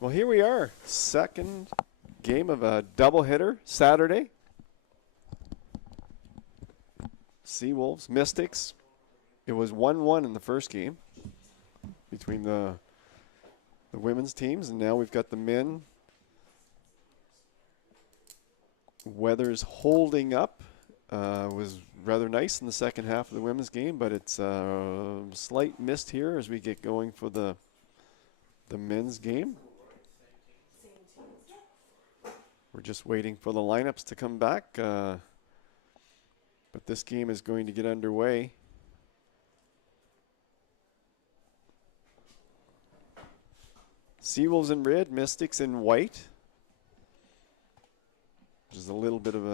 Well, here we are. Second game of a doubleheader Saturday. Seawolves, Mystics. It was 1-1 in the first game between the women's teams, and now we've got the men. Weather's holding up. Was rather nice in the second half of the women's game, but it's a slight mist here as we get going for the men's game. We're just waiting for the lineups to come back, but this game is going to get underway. Seawolves in red, Mystics in white. Which is a little bit of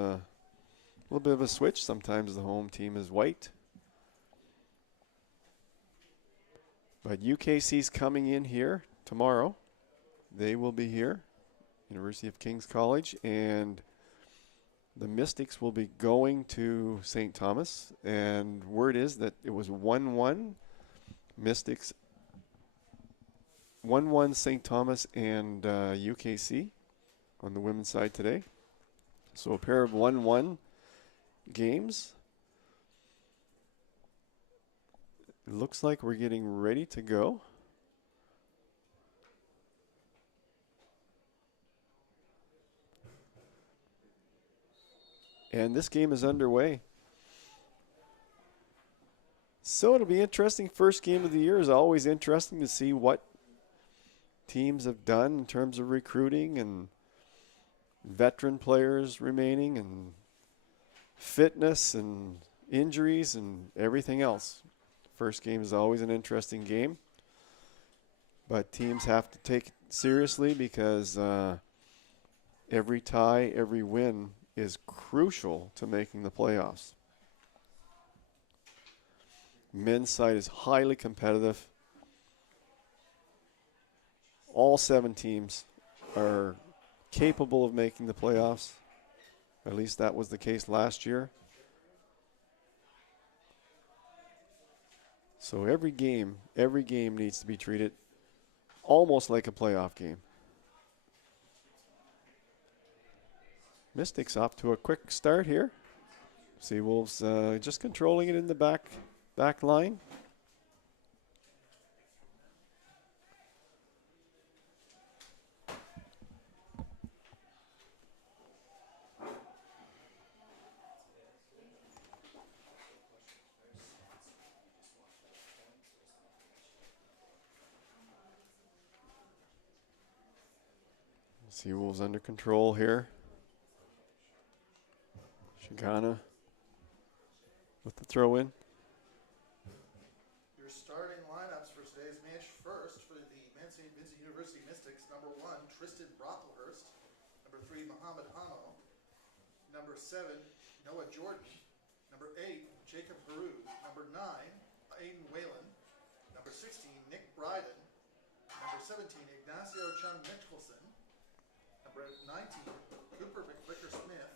a switch. Sometimes the home team is white. But UKC's coming in here tomorrow. They will be here, University of King's College, and the Mystics will be going to St. Thomas. And word is that it was 1-1. Mystics 1-1 St. Thomas and UKC on the women's side today. So a pair of 1-1 games. It looks like we're getting ready to go. And this game is underway. So it'll be interesting. First game of the year is always interesting to see what teams have done in terms of recruiting and veteran players remaining and fitness and injuries and everything else. First game is always an interesting game, but teams have to take it seriously because every tie, every win is crucial to making the playoffs. Men's side is highly competitive. All 7 teams are capable of making the playoffs. At least that was the case last year. So every game needs to be treated almost like a playoff game. Mystics off to a quick start here. Seawolves just controlling it in the back line. Seawolves under control here. Shigana with the throw in. Your starting lineups for today's match. First, for the Vincent University Mystics, number 1, Tristan Brocklehurst. Number 3, Muhammad Hamo. Number 7, Noah Jordan. Number 8, Jacob Haru. Number 9, Aiden Whalen. Number 16, Nick Bryden. Number 17, Ignacio Chung Mickelson. Number 19, Cooper McVicker-Smith.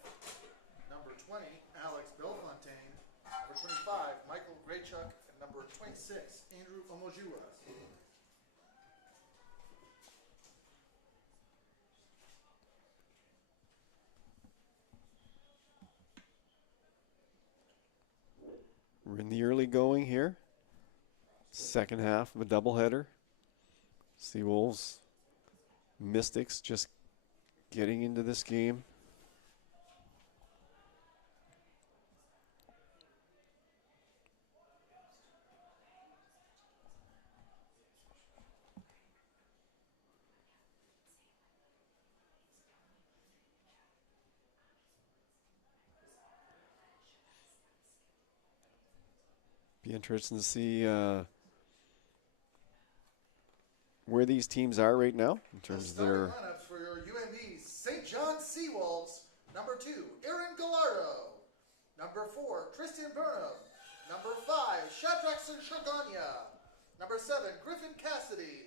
Number 20, Alex Belfontaine. Number 25, Michael Graychuk. And number 26, Andrew Omojua. We're in the early going here. Second half of a doubleheader. Seawolves, Mystics just getting into this game. Be interesting to see where these teams are right now in terms of their lineups for your UNB St. John Seawolves. Number 2, Aaron Gallardo. Number 4, Tristan Burnham. Number 5, Shadrackson Shaganya. Number 7, Griffin Cassidy.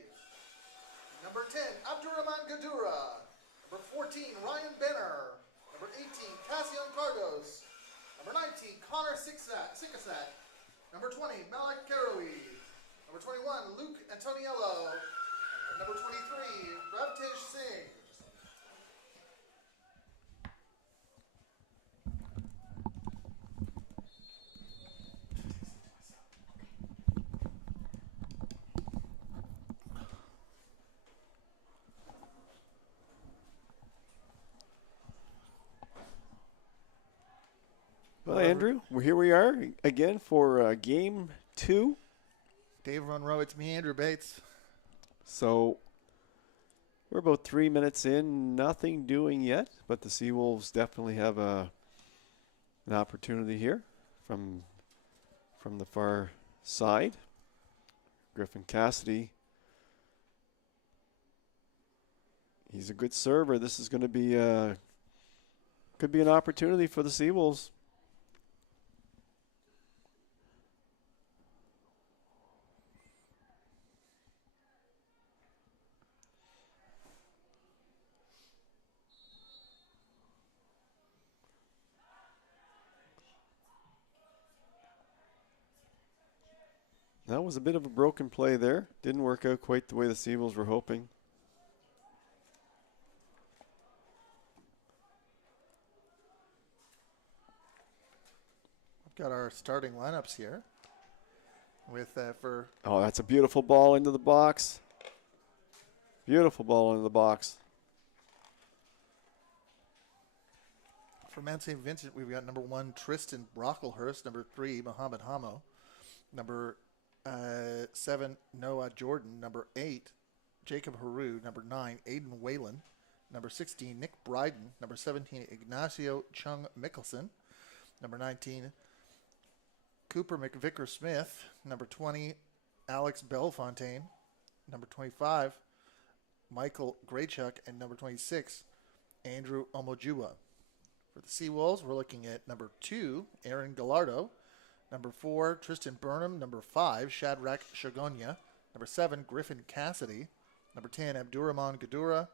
Number 10, Abdurrahman Gadura. Number 14, Ryan Benner. Number 18, Cassian Cardos. Number 19, Connor Sikasat. Number 20, Malik Karoui. Number 21, Luke Antoniello. And number 23, Ravtesh Singh. Well, Andrew, here we are again for game 2. Dave Monroe, it's me, Andrew Bates. So we're about 3 minutes in, nothing doing yet, but the Seawolves definitely have an opportunity here from the far side. Griffin Cassidy, he's a good server. This is going to be could be an opportunity for the Seawolves. That was a bit of a broken play there. Didn't work out quite the way the Seawolves were hoping. We've got our starting lineups here. With for Oh, that's a beautiful ball into the box. Beautiful ball into the box. For Mount St. Vincent, we've got number 1, Tristan Brocklehurst. Number 3, Mohammed Hamo. Number 7, Noah Jordan. Number 8, Jacob Haru. Number 9, Aiden Whalen. Number 16, Nick Bryden. Number 17, Ignacio Chung Mickelson. Number 19, Cooper McVicker Smith. Number 20, Alex Bellefontaine. Number 25, Michael Graychuk. And number 26, Andrew Omojua. For the Seawolves, we're looking at number 2, Aaron Gallardo. Number 4, Tristan Burnham. Number 5, Shadrach Shagonya. Number 7, Griffin Cassidy. Number 10, Abdurrahman Gadura.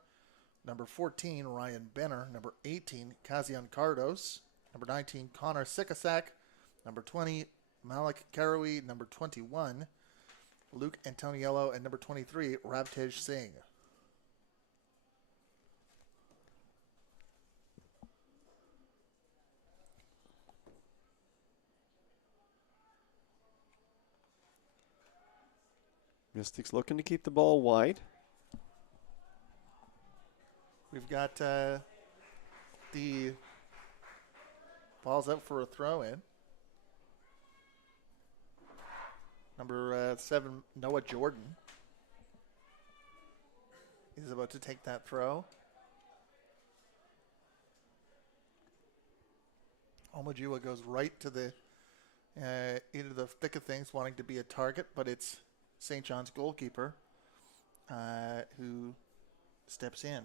Number 14, Ryan Benner. Number 18, Kazian Cardos. Number 19, Connor Sikasak. Number 20, Malik Karawi. Number 21, Luke Antoniello. And number 23, Ravtej Singh. Mystics looking to keep the ball wide. We've got the ball's up for a throw-in. Number 7, Noah Jordan, is about to take that throw. Omojua goes right to the into the thick of things, wanting to be a target, but it's St. John's goalkeeper who steps in.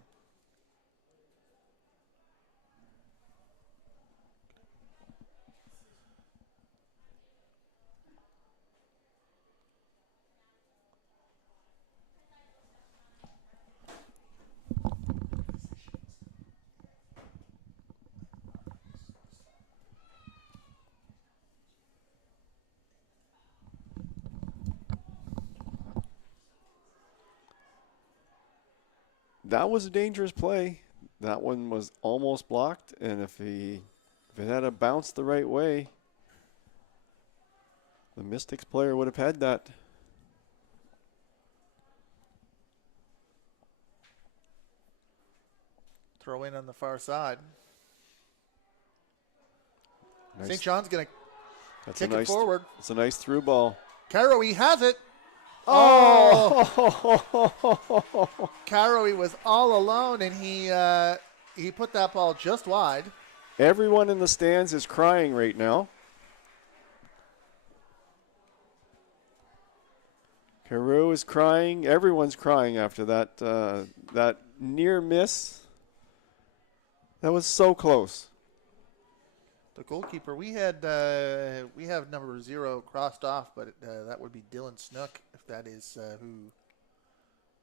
That was a dangerous play. That one was almost blocked, and if it had bounced the right way, the Mystics player would have had that. Throw in on the far side. Nice. St. John's going to kick it forward. It's a nice through ball. Caroe has it. Oh! Caroe was all alone, and he put that ball just wide. Everyone in the stands is crying right now. Carew is crying. Everyone's crying after that near miss. That was so close. The goalkeeper, we have number 0 crossed off, but that would be Dylan Snook, if that is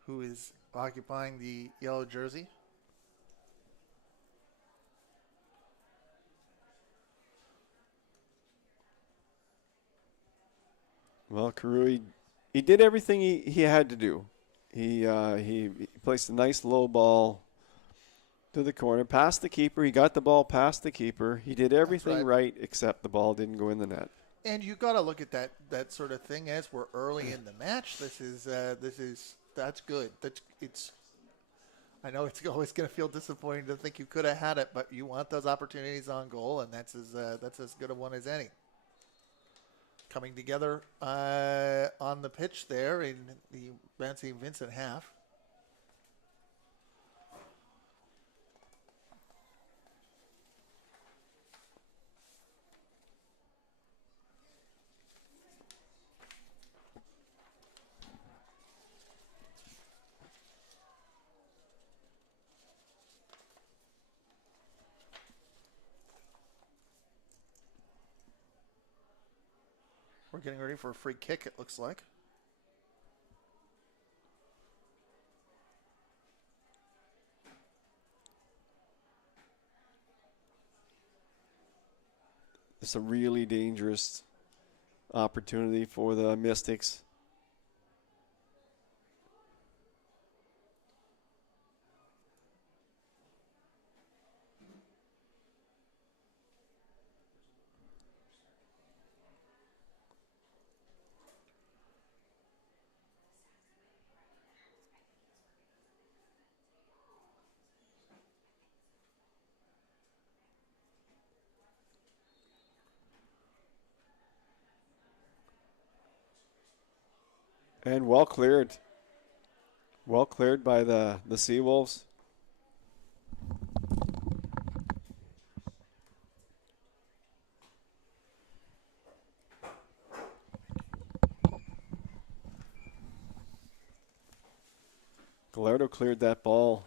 who is occupying the yellow jersey. Well, Carew, he did everything he had to do. He placed a nice low ball to the corner, past the keeper. He got the ball past the keeper. He did everything right except the ball didn't go in the net. And you got to look at that sort of thing as we're early in the match. That's good. I know it's always going to feel disappointing to think you could have had it, but you want those opportunities on goal, and that's as good a one as any. Coming together on the pitch there in the St. Vincent half. We're getting ready for a free kick, it looks like. It's a really dangerous opportunity for the Mystics. And well cleared. Well cleared by the Seawolves. Gallardo cleared that ball.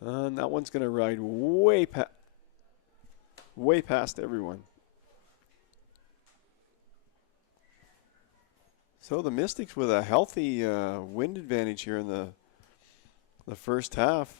And that one's going to ride way past everyone. So the Mystics with a healthy wind advantage here in the first half.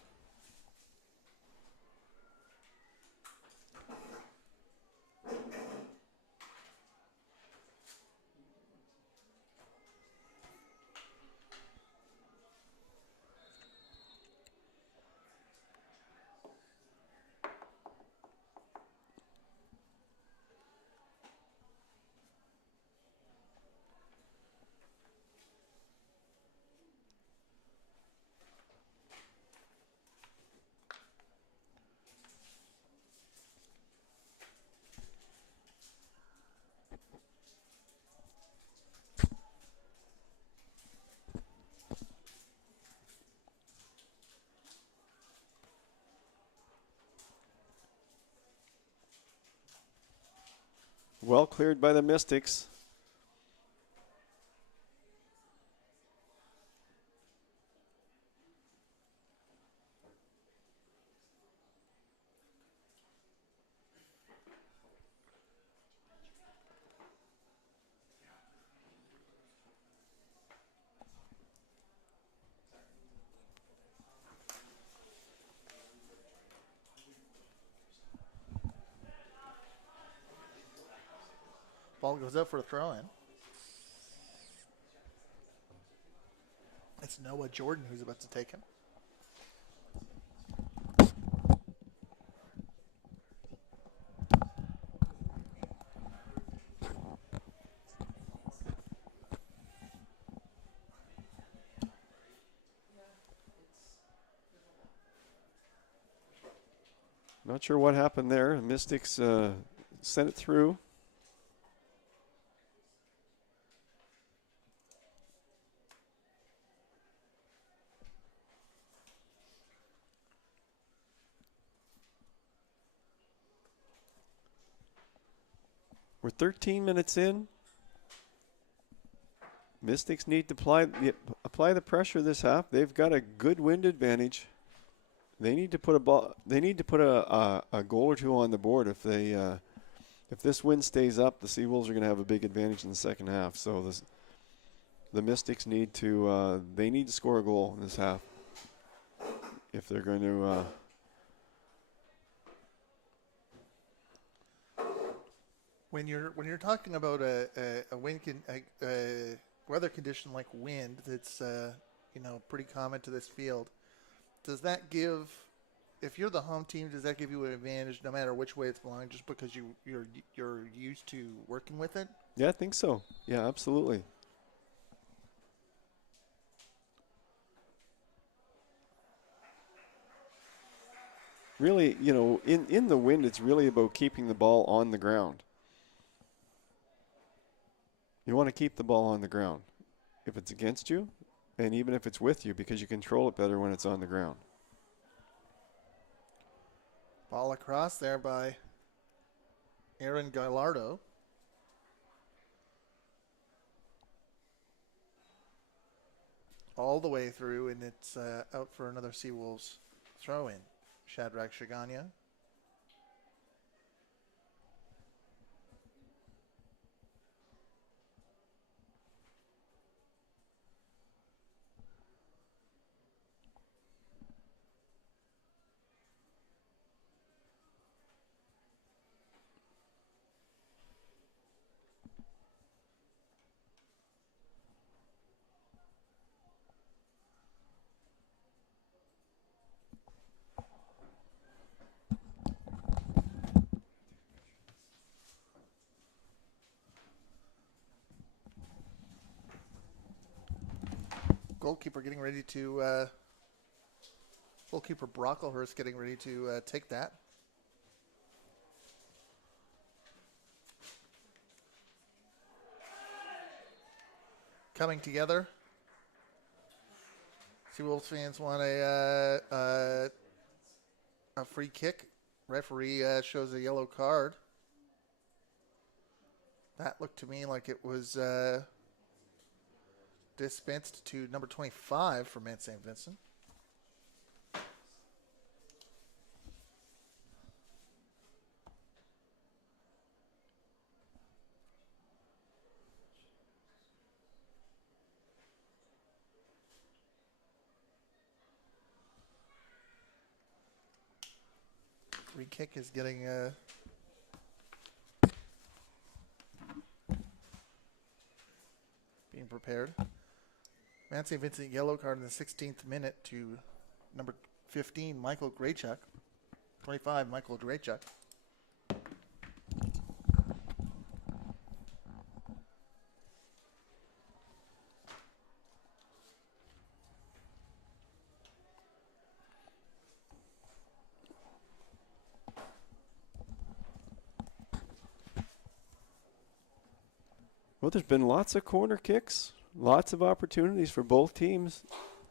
Well cleared by the Mystics. Ball goes out for a throw-in. It's Noah Jordan who's about to take him. Not sure what happened there. Mystics sent it through. We're 13 minutes in. Mystics need to apply the pressure this half. They've got a good wind advantage. They need to put a goal or two on the board. If this wind stays up, the Seawolves are going to have a big advantage in the second half. So the Mystics need to score a goal in this half if they're going to. When you're talking about a win weather condition like wind that's pretty common to this field, does that give, if you're the home team, does that give you an advantage no matter which way it's blowing, just because you're used to working with it? Yeah, I think so. Yeah, absolutely. Really, in the wind, it's really about keeping the ball on the ground. You want to keep the ball on the ground if it's against you, and even if it's with you, because you control it better when it's on the ground. Ball across there by Aaron Gallardo. All the way through, and it's out for another Seawolves throw in. Shadrach Shaganya. Goalkeeper getting ready to, goalkeeper Brocklehurst getting ready to take that. Coming together. Seawolves fans want a free kick. Referee shows a yellow card. That looked to me like it was dispensed to number 25 for Mount St. Vincent. Free kick is getting being prepared. Mount St. Vincent yellow card in the 16th minute to number 15, Michael Graychuk. 25, Michael Graychuk. Well, there's been lots of corner kicks, lots of opportunities for both teams.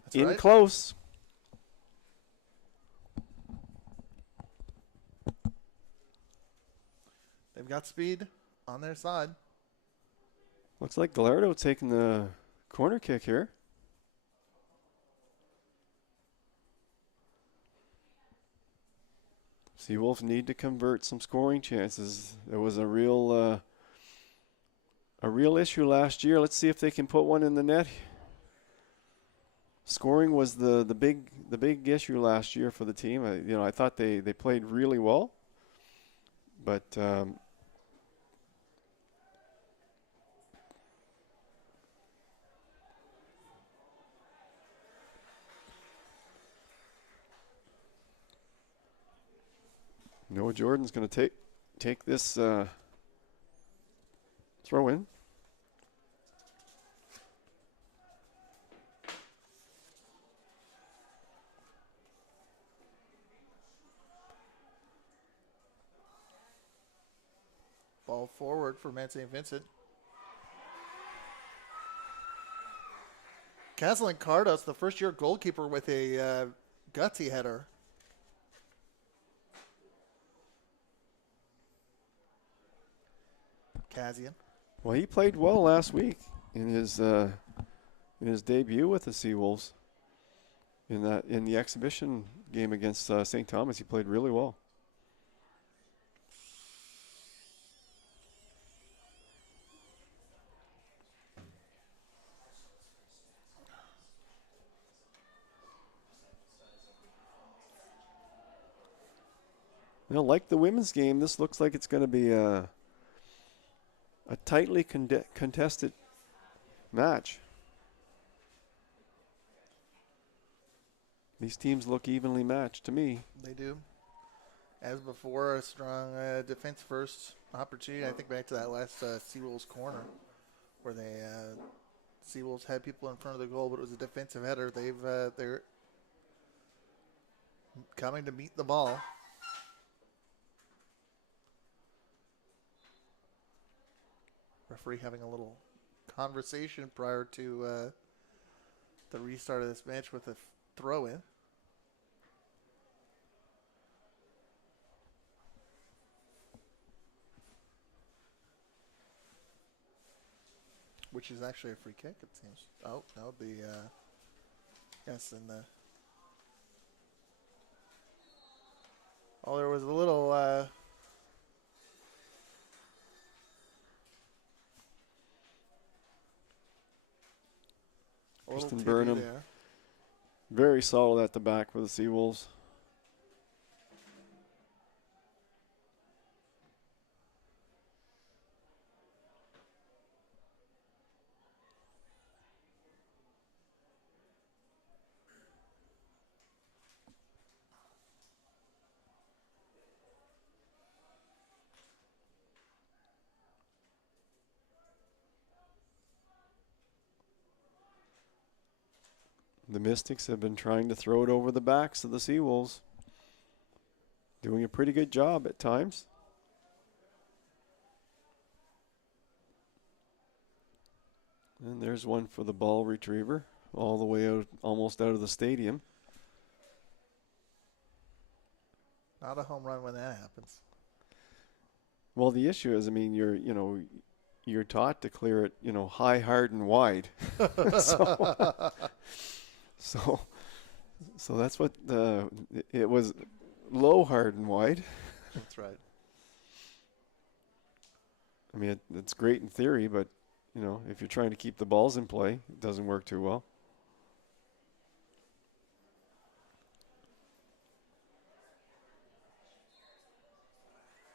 That's in right. Close. They've got speed on their side. Looks like Gallardo taking the corner kick here. Seawolves need to convert some scoring chances. There was a real issue last year. Let's see if they can put one in the net. Scoring was the big issue last year for the team. I thought they played really well, but Noah Jordan's going to take this throw in. Ball forward for Mount St. Vincent. Caslin Cardos, the first-year goalkeeper, with a gutsy header. Kazian. Well, he played well last week in his debut with the Seawolves. In the exhibition game against St. Thomas, he played really well. Like the women's game, this looks like it's going to be a tightly contested match. These teams look evenly matched to me. They do. As before, a strong defense first opportunity. I think back to that last Seawolves corner where Seawolves had people in front of the goal, but it was a defensive header. They're coming to meet the ball. Referee having a little conversation prior to the restart of this match with a throw-in. Which is actually a free kick, it seems. Oh, no, yes, and there was a little, Tristan Burnham, there. very solid at the back for the Seawolves. The Mystics have been trying to throw it over the backs of the Seawolves. Doing a pretty good job at times. And there's one for the ball retriever, all the way out, almost out of the stadium. Not a home run when that happens. Well, the issue is, I mean, you're taught to clear it, high, hard, and wide. So that's what it was, low, hard, and wide. That's right. I mean, it's great in theory, but, if you're trying to keep the balls in play, it doesn't work too well.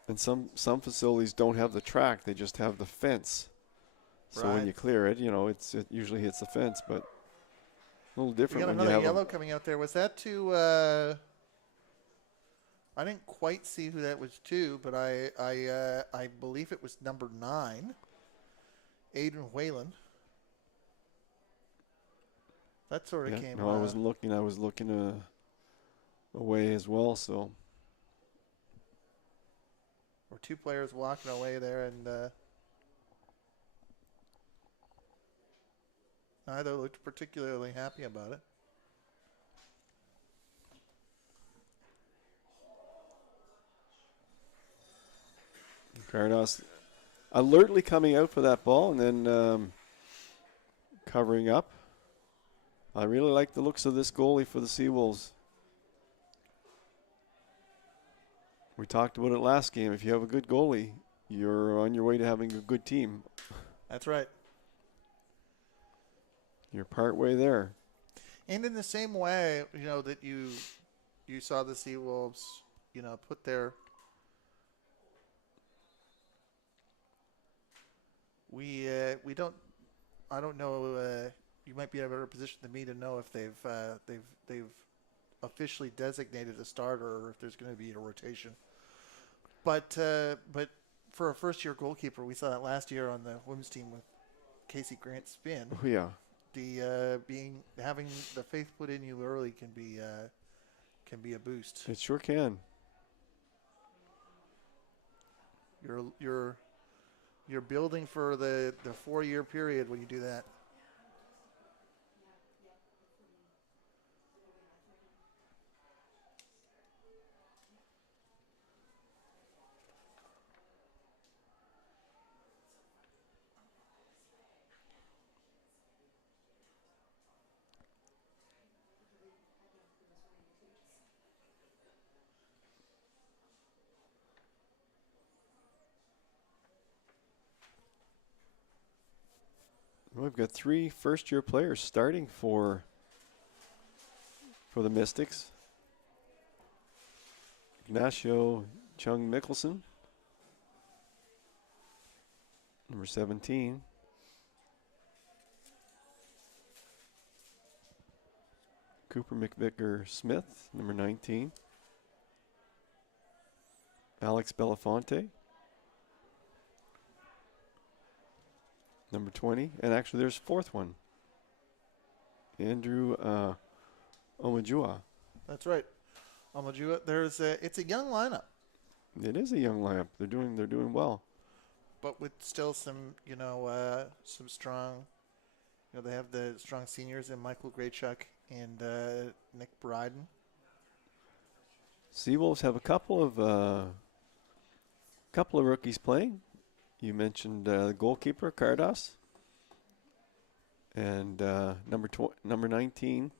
And some facilities don't have the track; they just have the fence. So when you clear it, it usually hits the fence, but a little different. We got another yellow coming out there. Was that to? I didn't quite see who that was to, but I believe it was number 9, Aiden Whalen. That sort of came. No, I wasn't looking. I was looking away as well. So. Or 2 players walking away there, and neither looked particularly happy about it. Cardos alertly coming out for that ball and then covering up. I really like the looks of this goalie for the Seawolves. We talked about it last game. If you have a good goalie, you're on your way to having a good team. That's right. You're part way there. And in the same way, that you saw the Seawolves, put their we don't. I don't know. You might be in a better position than me to know if they've officially designated a starter or if there's going to be a rotation. But for a first-year goalkeeper, we saw that last year on the women's team with Casey Grant Spin. Oh, yeah. Having the faith put in you early can be a boost. It sure can. You're building for the 4-year period when you do that. We've got 3 first-year players starting for the Mystics. Ignacio Chung Mickelson, number 17. Cooper McVicker-Smith, number 19. Alex Belafonte, number 20. And actually, there's a fourth one. Andrew Omajua. That's right. Omajua. It's a young lineup, It is a young lineup. They're doing well. but with still some some strong. They have the strong seniors in Michael Graychuk and Nick Bryden. Seawolves have a couple of rookies playing. You mentioned the goalkeeper Cardos and number 19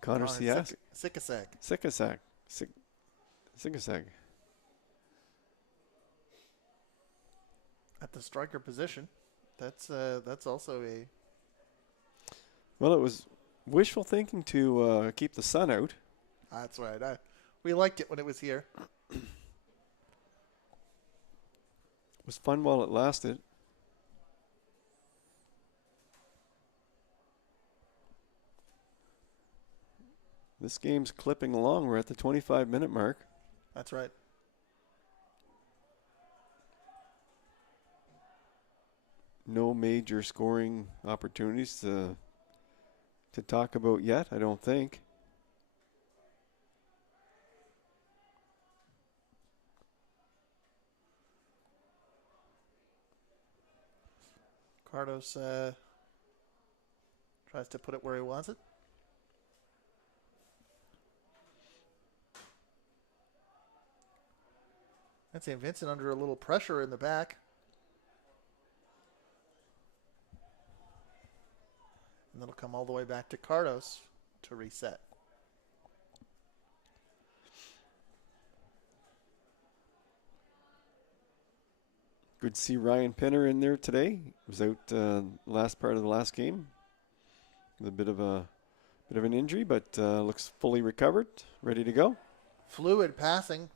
Connor Sikasek. Sikasek. At the striker position. That's also a. Well, it was wishful thinking to keep the sun out. That's right. We liked it when it was here. It was fun while it lasted. This game's clipping along. We're at the 25-minute mark. That's right. No major scoring opportunities to talk about yet, I don't think. Cardos tries to put it where he wants it. I'd say Vincent under a little pressure in the back. And that'll come all the way back to Cardos to reset. Good to see Ryan Pinner in there today. He was out last part of the last game with a bit of an injury, but looks fully recovered, ready to go. Fluid passing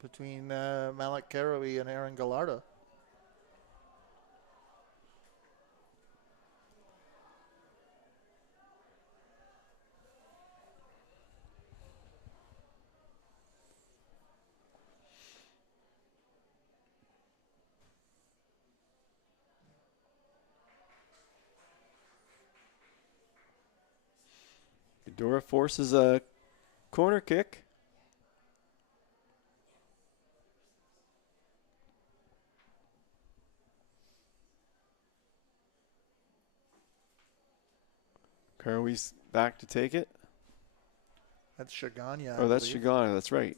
between Malik Karoui and Aaron Gallardo. Dora forces a corner kick. Karoui's back to take it. That's Shaganya. Oh, that's Shagana. That's right.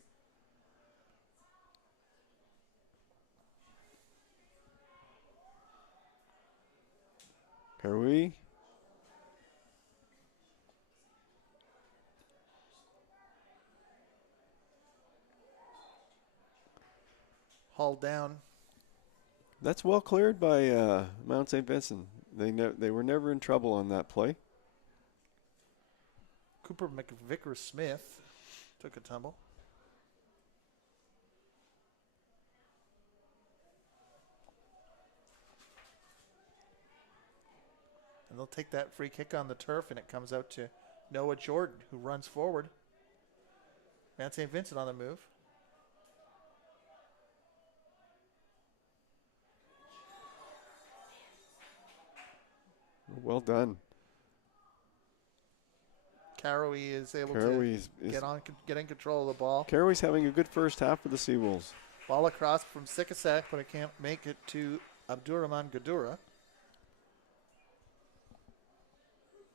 Karoui. Hauled down. That's well cleared by Mount St. Vincent. They were never in trouble on that play. Cooper McVicker-Smith took a tumble. And they'll take that free kick on the turf, and it comes out to Noah Jordan, who runs forward. Mount St. Vincent on the move. Well done. Karoui is able to get in control of the ball. Karoui's having a good first half for the Seawolves. Ball across from Sikasek, but it can't make it to Abdurrahman Gadura.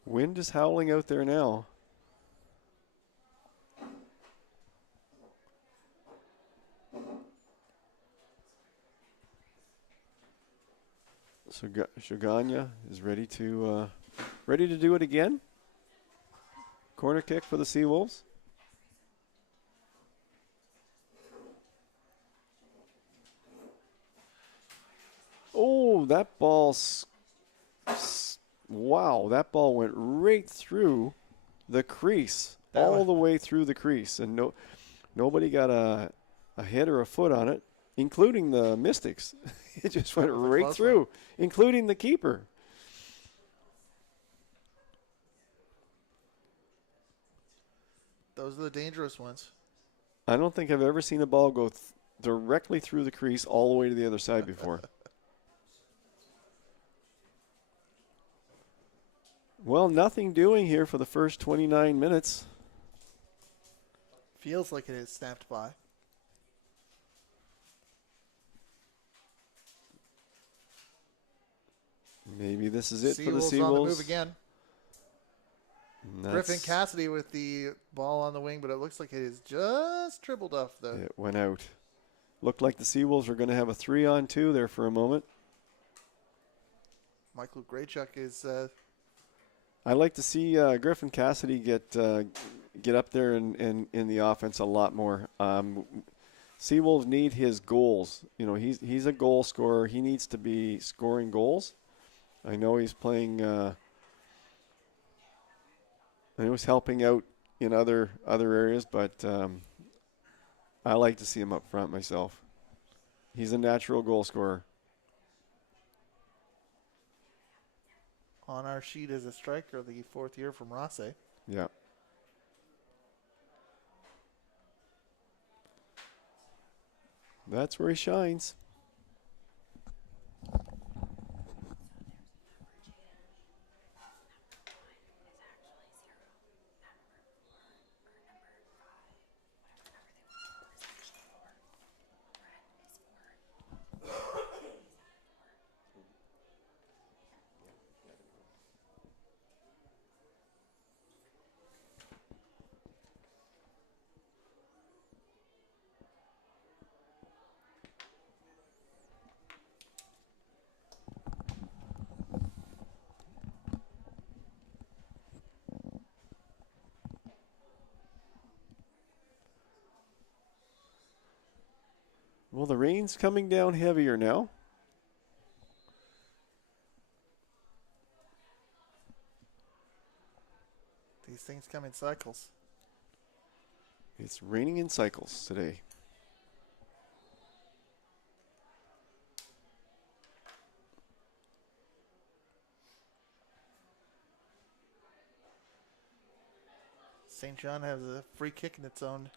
Wind is howling out there now. So Shaganya is ready to do it again. Corner kick for the Seawolves. Oh, that ball! Wow, that ball went right through the crease, all the way through the crease, and nobody got a head or a foot on it, including the Mystics. It just went right through, including the keeper. Those are the dangerous ones. I don't think I've ever seen a ball go directly through the crease all the way to the other side before. Well, nothing doing here for the first 29 minutes. Feels like it is snapped by. Maybe this is it for the Seawolves Seawolves. on the move again. Griffin Cassidy with the ball on the wing, but it looks like it is just dribbled off the... It went out. Looked like the Seawolves were going to have a 3-on-2 there for a moment. Michael Graychuk is... I like to see Griffin Cassidy get up there in the offense a lot more. Seawolves need his goals. You know, he's a goal scorer. He needs to be scoring goals. I know he's playing... and he was helping out in other areas, but I like to see him up front myself. He's a natural goal scorer. On our sheet as a striker, the 4th year from Rosse. Yeah. That's where he shines. Well, the rain's coming down heavier now. These things come in cycles. It's raining in cycles today. St. John has a free kick in its own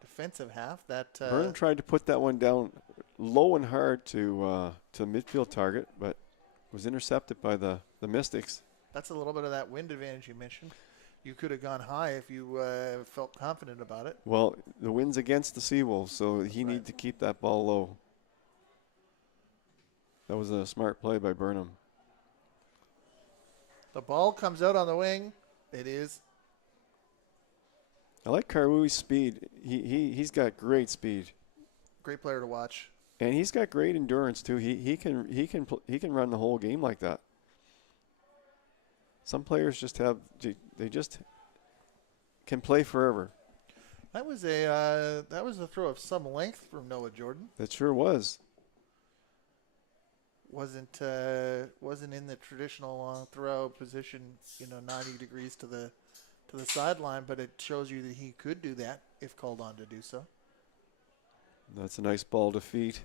defensive half. Burnham tried to put that one down low and hard to midfield target, but was intercepted by the Mystics. That's a little bit of that wind advantage you mentioned. You could have gone high if you felt confident about it. Well, the wind's against the Seawolves, so he needs to keep that ball low. That was a smart play by Burnham. The ball comes out on the wing. It is. I like Karui's speed. He's got great speed. Great player to watch. And he's got great endurance too. He can run the whole game like that. Some players just can play forever. That was a throw of some length from Noah Jordan. That sure was. Wasn't in the traditional long throw position, 90 degrees to the sideline, but it shows you that he could do that if called on to do so. That's a nice ball to feet.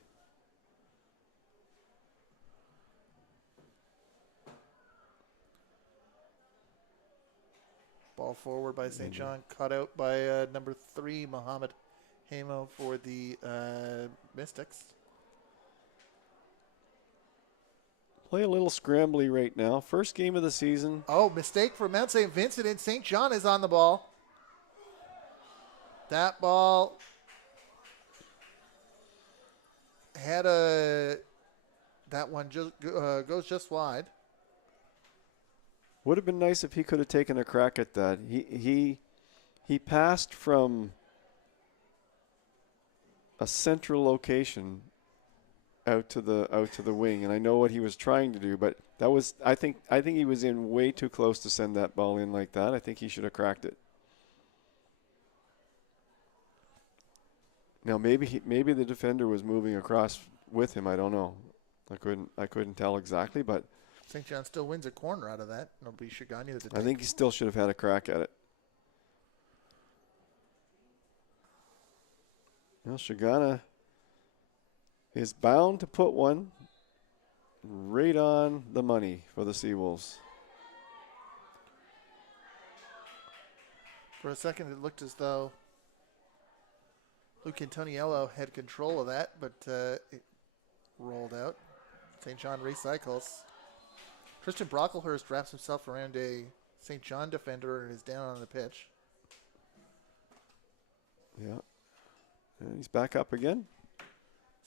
Ball forward by St. John, cut out by number 3, Mohammed Hamo for the Mystics. Play a little scrambly right now. First game of the season. Oh, mistake for Mount St. Vincent, and St. John is on the ball. That ball had that one just goes just wide. Would have been nice if he could have taken a crack at that. He passed from a central location out to the wing, and I know what he was trying to do, but that was I think he was in way too close to send that ball in like that. I think he should have cracked it. Now maybe the defender was moving across with him. I don't know. I couldn't tell exactly, but St. John still wins a corner out of that. It'll be Shiganya. I think he still should have had a crack at it. Well, Shigana is bound to put one right on the money for the Seawolves. For a second, it looked as though Luke Antoniello had control of that, but it rolled out. St. John recycles. Tristan Brocklehurst wraps himself around a St. John defender and is down on the pitch. Yeah. And he's back up again.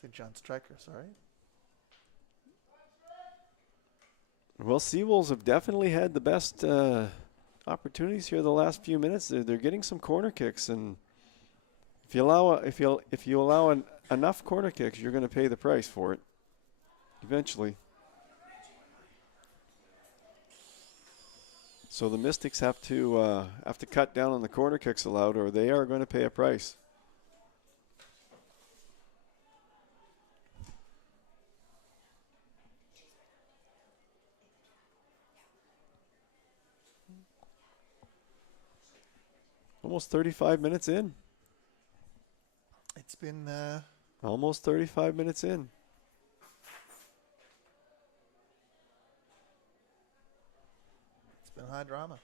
St. John striker, sorry. Well, Seawolves have definitely had the best opportunities here the last few minutes. They're getting some corner kicks, and if you allow enough corner kicks, you're going to pay the price for it eventually. So the Mystics have to cut down on the corner kicks allowed, or they are going to pay a price. Almost 35 minutes in. It's been almost 35 minutes in. It's been high drama.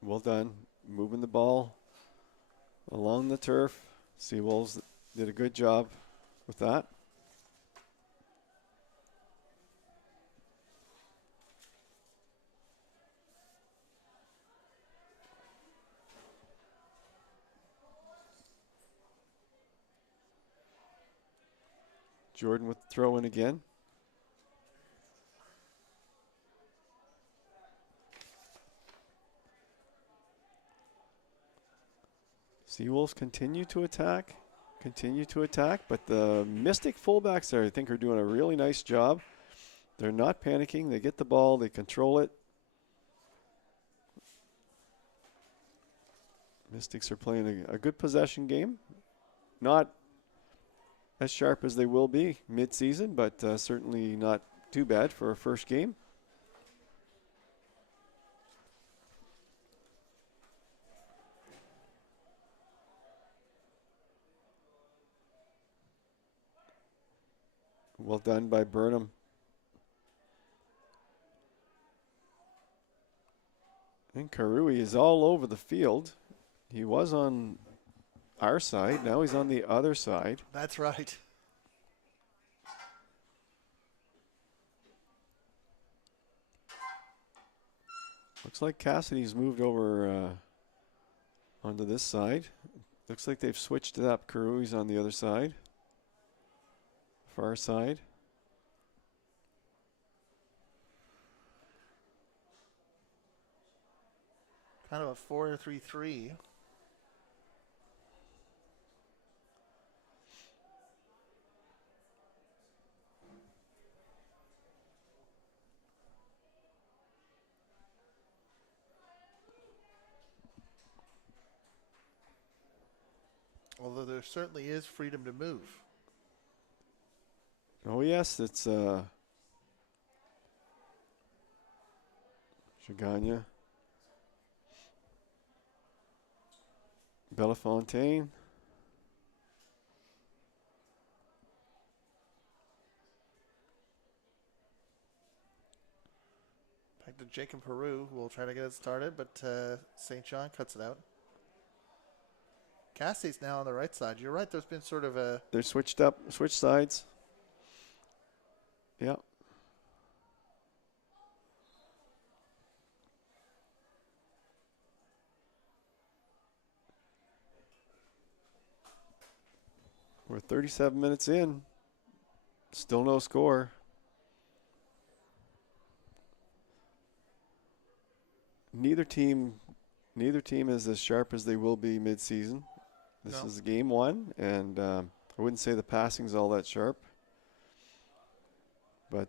Well done. Moving the ball along the turf. Seawolves did a good job with that. Jordan with the throw in again. Seawolves continue to attack, but the Mystic fullbacks there, I think, are doing a really nice job. They're not panicking. They get the ball. They control it. Mystics are playing a good possession game. Not as sharp as they will be mid-season, but certainly not too bad for a first game. Well done by Burnham. And Karui is all over the field. He was on our side. Now he's on the other side. That's right. Looks like Cassidy's moved over onto this side. Looks like they've switched it up. Karui's on the other side. Far side. Kind of a 4-3-3. Although there certainly is freedom to move. Oh yes, it's Chagagna. Belafontaine. Back to Jacob Peru, who will try to get it started, but St. John cuts it out. Cassie's now on the right side. You're right, there's been sort of a... They're switched sides. Yeah. We're 37 minutes in. Still no score. Neither team is as sharp as they will be mid-season. This is game one, and I wouldn't say the passing's all that sharp. But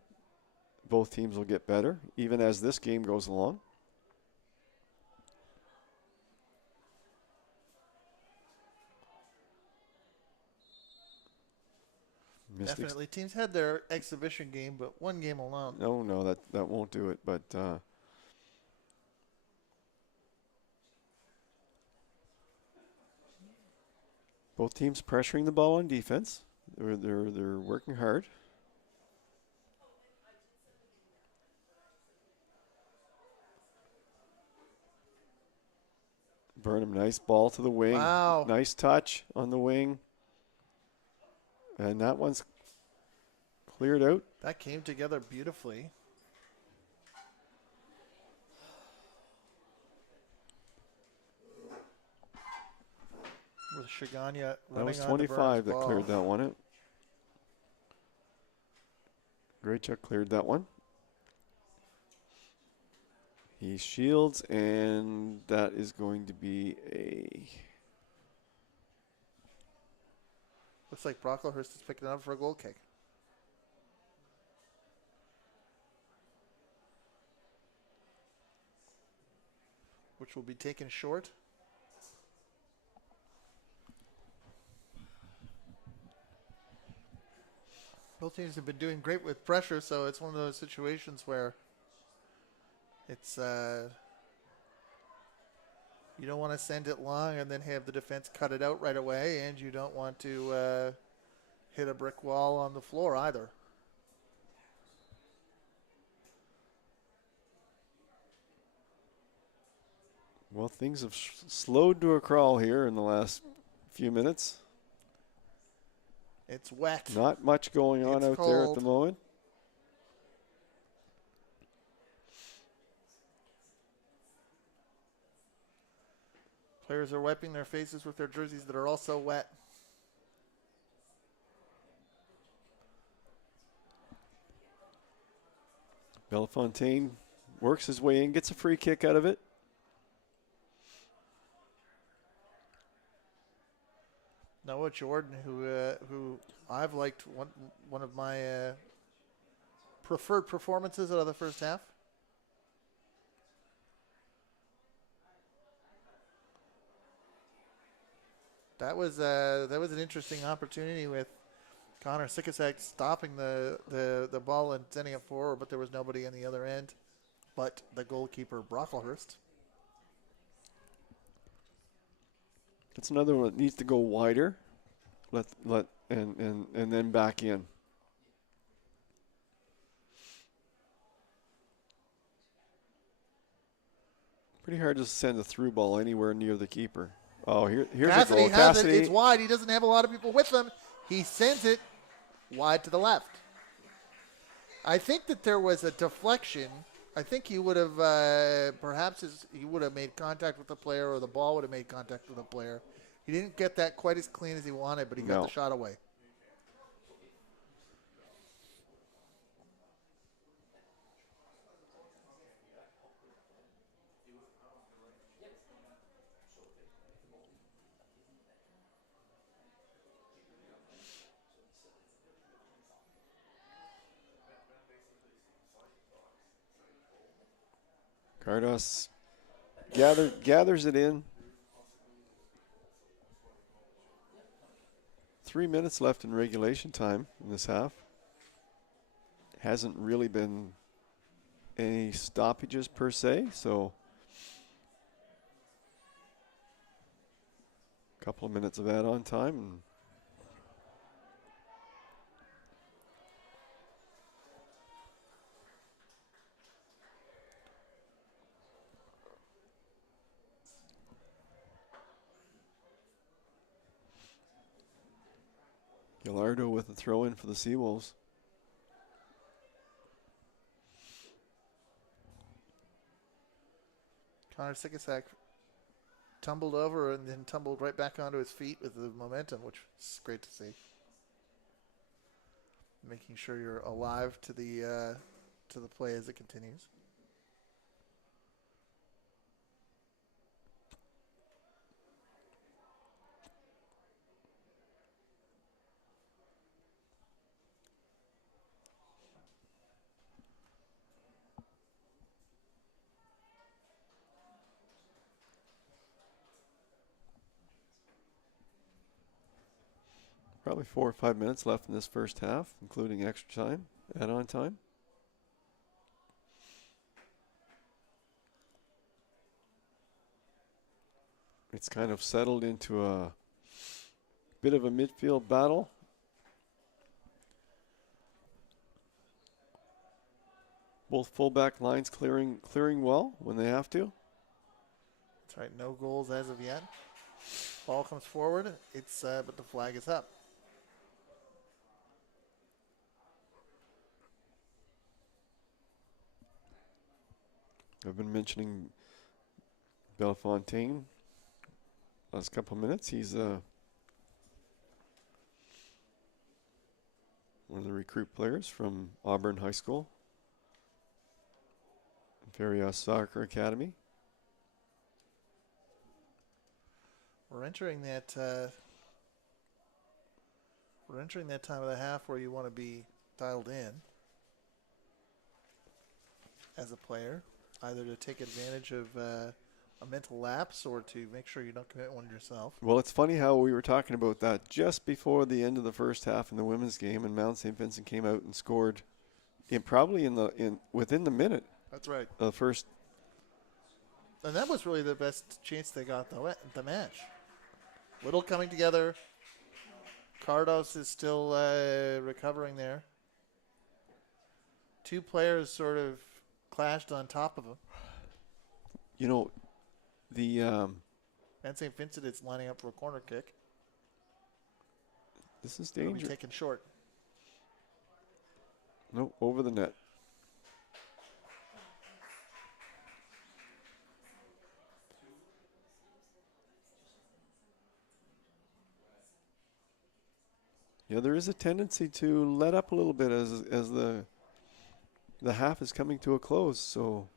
both teams will get better, even as this game goes along. Mystics. Definitely. Teams had their exhibition game, but one game alone. No, that won't do it. But both teams pressuring the ball on defense. They're working hard. Burnham, nice ball to the wing. Wow. Nice touch on the wing. And that one's cleared out. That came together beautifully. With Shiganya That running was on the 25 Burns that ball. cleared that one out. Graychuk cleared that one. He shields, and that is going to be a... Looks like Brocklehurst is picking it up for a goal kick. Which will be taken short. Both teams have been doing great with pressure, so it's one of those situations where it's you don't want to send it long and then have the defense cut it out right away, and you don't want to hit a brick wall on the floor either. Well, things have slowed to a crawl here in the last few minutes. It's wet. Not much going on out there at the moment. Players are wiping their faces with their jerseys that are also wet. Bellefontaine works his way in, gets a free kick out of it. Noah Jordan, who I've liked one of my preferred performances out of the first half. That was an interesting opportunity with Connor Sikasek stopping the ball and sending it forward, but there was nobody on the other end but the goalkeeper Brocklehurst. It's another one that needs to go wider. And then back in. Pretty hard to send a through ball anywhere near the keeper. Oh, here's Cassidy a goal. has it. It's wide. He doesn't have a lot of people with him. He sends it wide to the left. I think that there was a deflection. I think he would have he would have made contact with the player, or the ball would have made contact with the player. He didn't get that quite as clean as he wanted, but he got the shot away. Cardos gathers it in. 3 minutes left in regulation time in this half. Hasn't really been any stoppages per se, so a couple of minutes of add-on time. And Gallardo with a throw in for the Seawolves. Connor Sikasek tumbled over and then tumbled right back onto his feet with the momentum, which is great to see. Making sure you're alive to the play as it continues. Probably 4 or 5 minutes left in this first half, including extra time, add-on time. It's kind of settled into a bit of a midfield battle. Both fullback lines clearing well when they have to. That's right. No goals as of yet. Ball comes forward. It's but the flag is up. I've been mentioning Bellefontaine last couple of minutes. He's one of the recruit players from Auburn High School, Feria Soccer Academy. We're entering that. We're entering that time of the half where you want to be dialed in as a player, either to take advantage of a mental lapse or to make sure you don't commit one yourself. Well, it's funny how we were talking about that just before the end of the first half in the women's game, and Mount St. Vincent came out and scored within the minute. That's right. The first. And that was really the best chance they got the match. Little coming together. Cardos is still recovering there. Two players sort of clashed on top of him. You know, the And St. Vincent is lining up for a corner kick. this is It'll be dangerous. taken short. No, over the net. Yeah, there is a tendency to let up a little bit as the half is coming to a close. So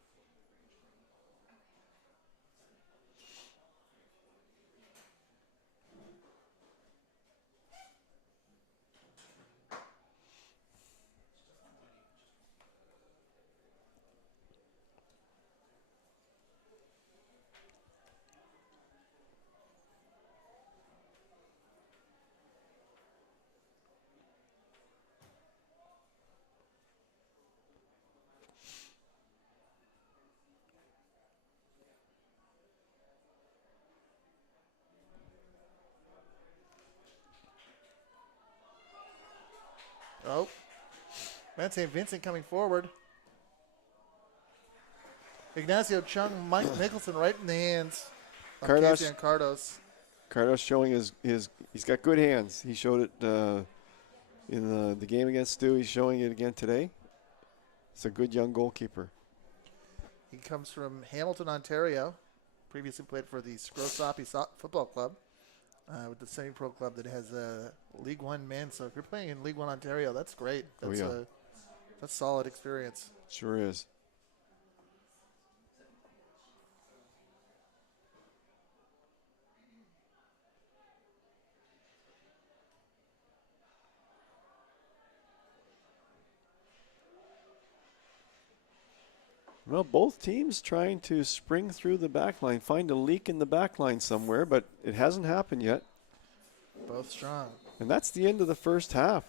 Oh. Matt St. Vincent coming forward. Ignacio Chung, Mike Nicholson right in the hands of Casey Cardos. Cardos showing he's got good hands. He showed it in the game against Stu. He's showing it again today. He's a good young goalkeeper. He comes from Hamilton, Ontario. Previously played for the Scrosapi Football Club with the semi-pro club that has League One men. So if you're playing in League One Ontario, that's great. That's that's solid experience. Sure is. Well, both teams trying to spring through the back line, find a leak in the back line somewhere, but it hasn't happened yet. Both strong. And that's the end of the first half.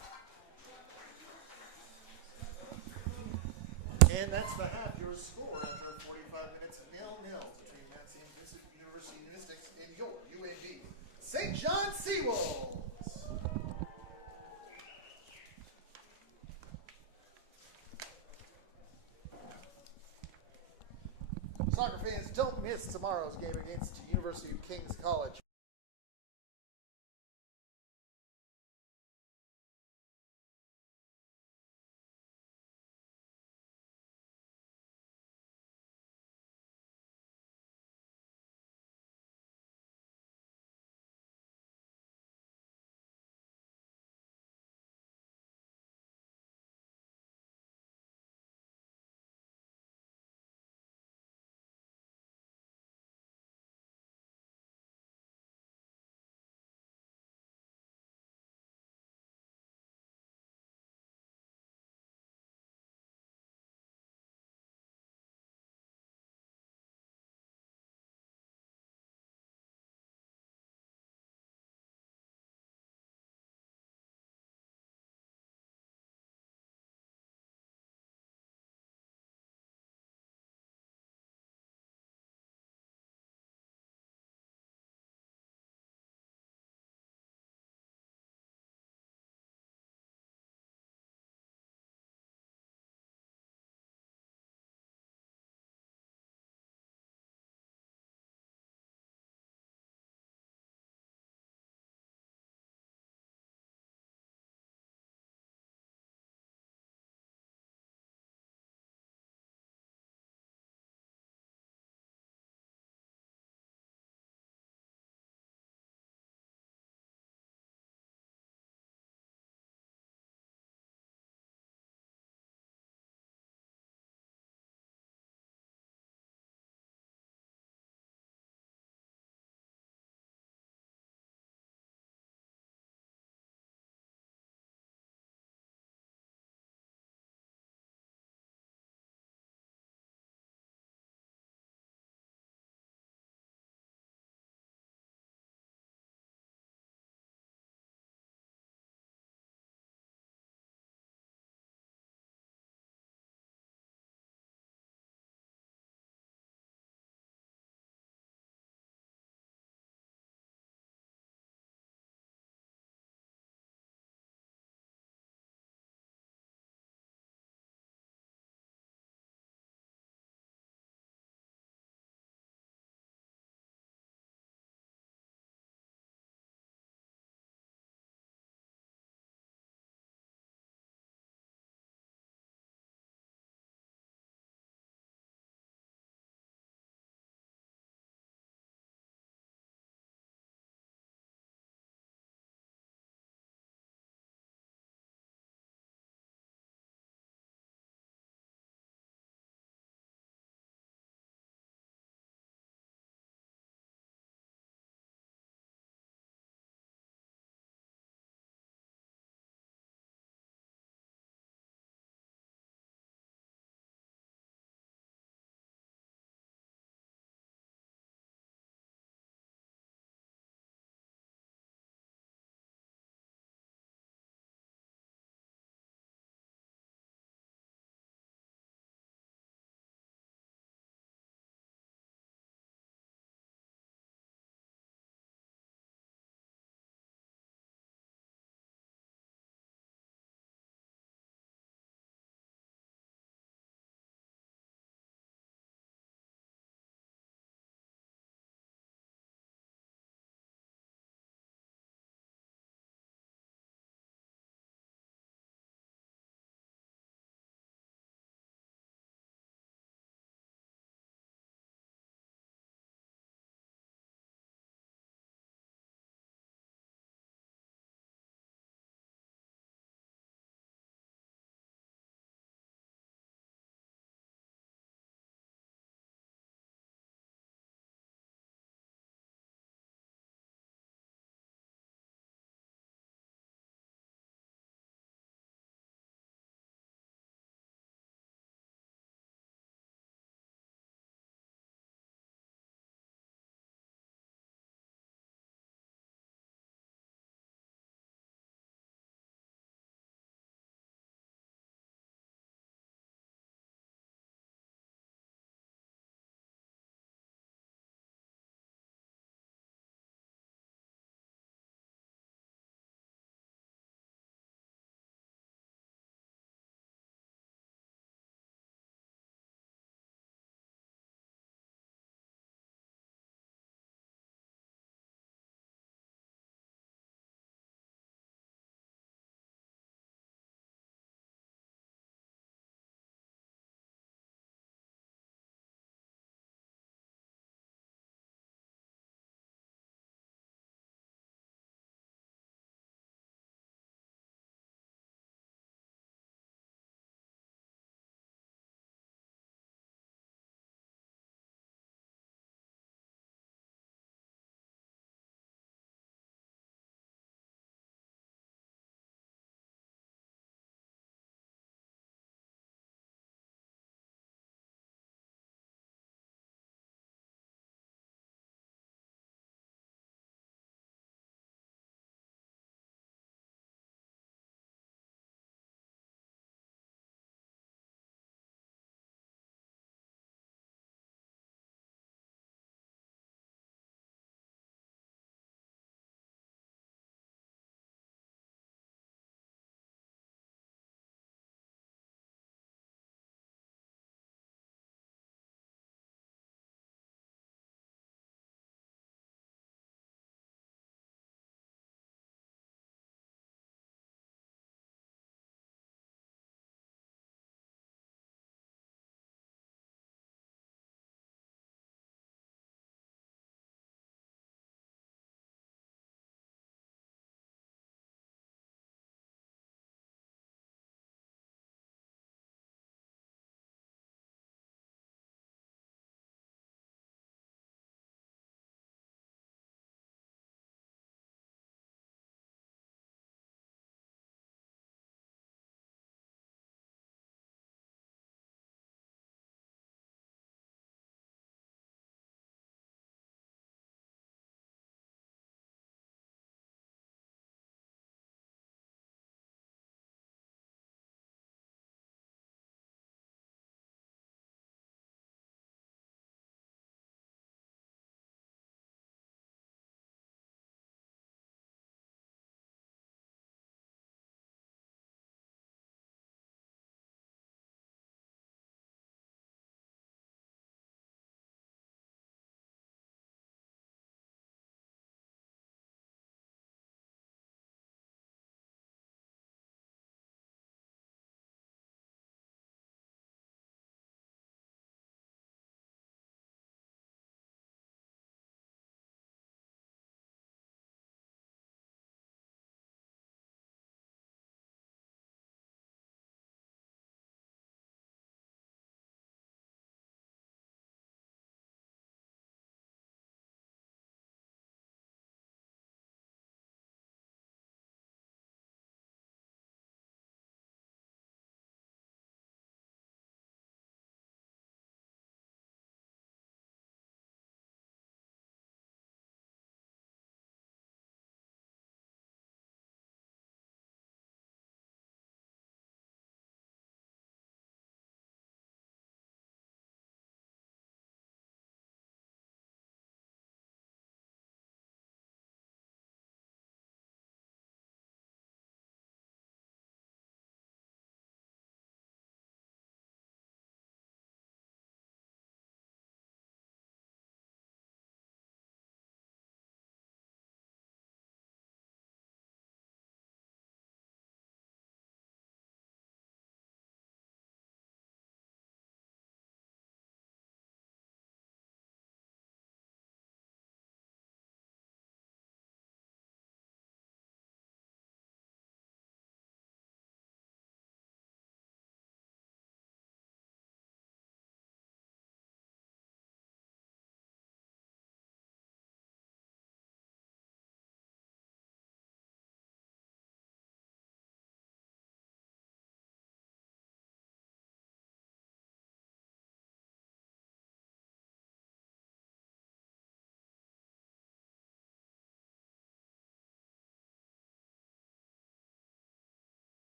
And that's the half. Your score after 45 minutes, 0-0 between Mount St. Vincent University Mystics and your UNB St. John Seawolves. Soccer fans, don't miss tomorrow's game against University of King's College.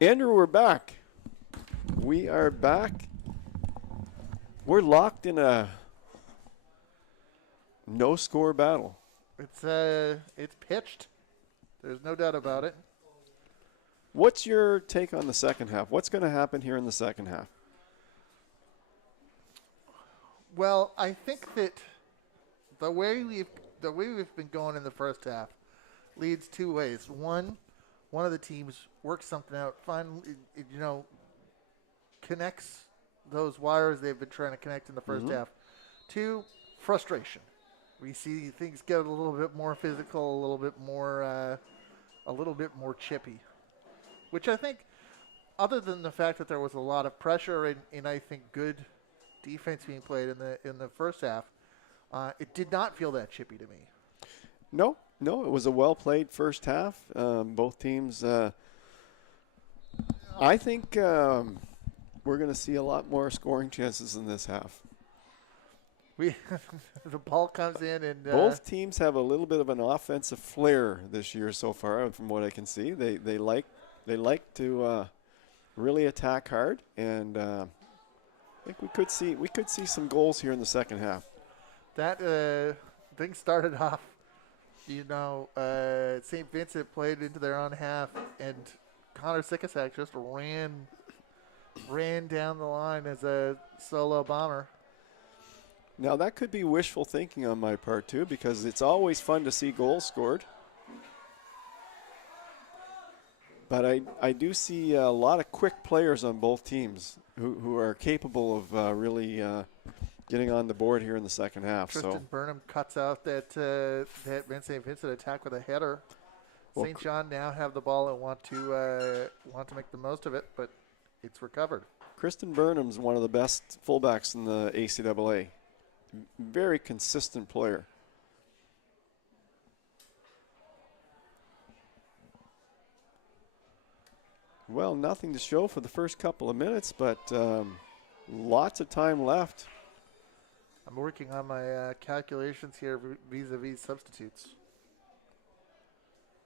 Andrew, we're back. We are back. We're locked in a no-score battle. It's pitched. There's no doubt about it. What's your take on the second half? What's going to happen here in the second half? Well, I think that the way we've been going in the first half leads two ways. One of the teams works something out, connects those wires they've been trying to connect in the first half. Two, frustration. We see things get a little bit more physical, a little bit more chippy, which I think, other than the fact that there was a lot of pressure and I think good defense being played in the first half, it did not feel that chippy to me. No, it was a well-played first half. Both teams, I think we're going to see a lot more scoring chances in this half. The ball comes in and both teams have a little bit of an offensive flair this year so far, from what I can see. They like to really attack hard, and I think we could see some goals here in the second half. That thing started off. St. Vincent played into their own half, and Connor Sikasak just ran down the line as a solo bomber. Now, that could be wishful thinking on my part, too, because it's always fun to see goals scored. But I do see a lot of quick players on both teams who are capable of really getting on the board here in the second half. Tristan Burnham cuts out that St. Vincent attack with a header. Well, St. John now have the ball and want to make the most of it, but it's recovered. Kristen Burnham's one of the best fullbacks in the ACAA. Very consistent player. Well, nothing to show for the first couple of minutes, but lots of time left. I'm working on my calculations here vis-a-vis substitutes.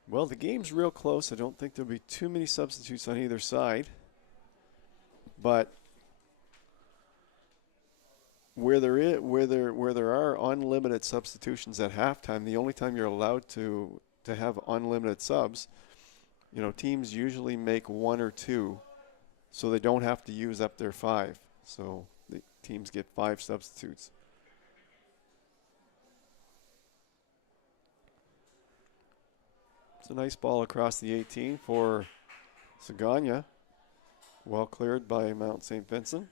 Well, the game's real close. I don't think there'll be too many substitutes on either side. But where there are unlimited substitutions at halftime, the only time you're allowed to have unlimited subs, teams usually make one or two, so they don't have to use up their 5. So the teams get 5 substitutes. It's a nice ball across the 18 for Sagana. Well cleared by Mount St. Vincent.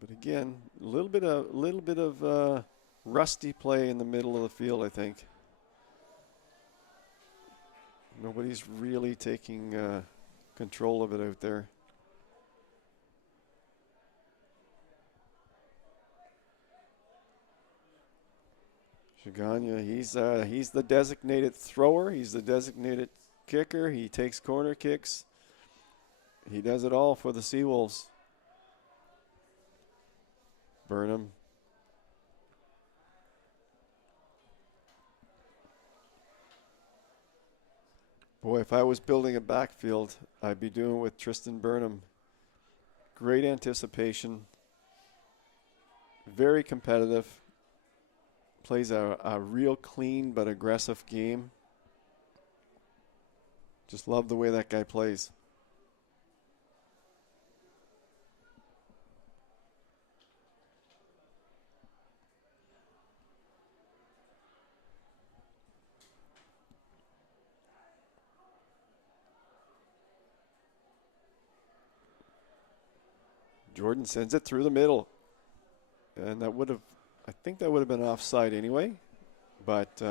But again, a little bit of rusty play in the middle of the field, I think. Nobody's really taking control of it out there. Shiganya, he's the designated thrower. He's the designated kicker. He takes corner kicks. He does it all for the Seawolves. Burnham. Boy, if I was building a backfield, I'd be doing it with Tristan Burnham. Great anticipation. Very competitive. Plays a real clean but aggressive game. Just love the way that guy plays. Jordan sends it through the middle. And I think that would have been offside anyway. But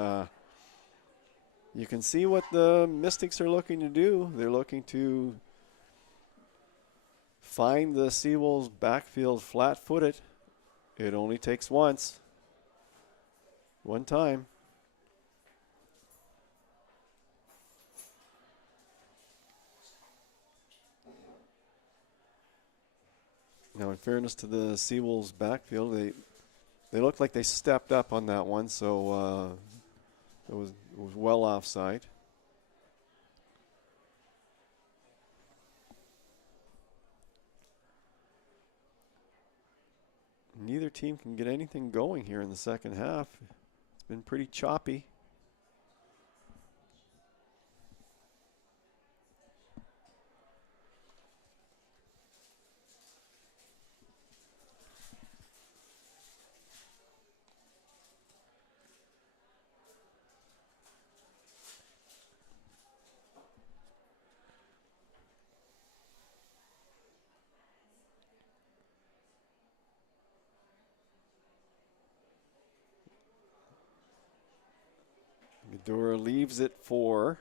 you can see what the Mystics are looking to do. They're looking to find the Seawolves backfield flat-footed. It only takes one time. Now, in fairness to the Seawolves backfield, They looked like they stepped up on that one, so it was well offside. Neither team can get anything going here in the second half. It's been pretty choppy. Medora leaves it for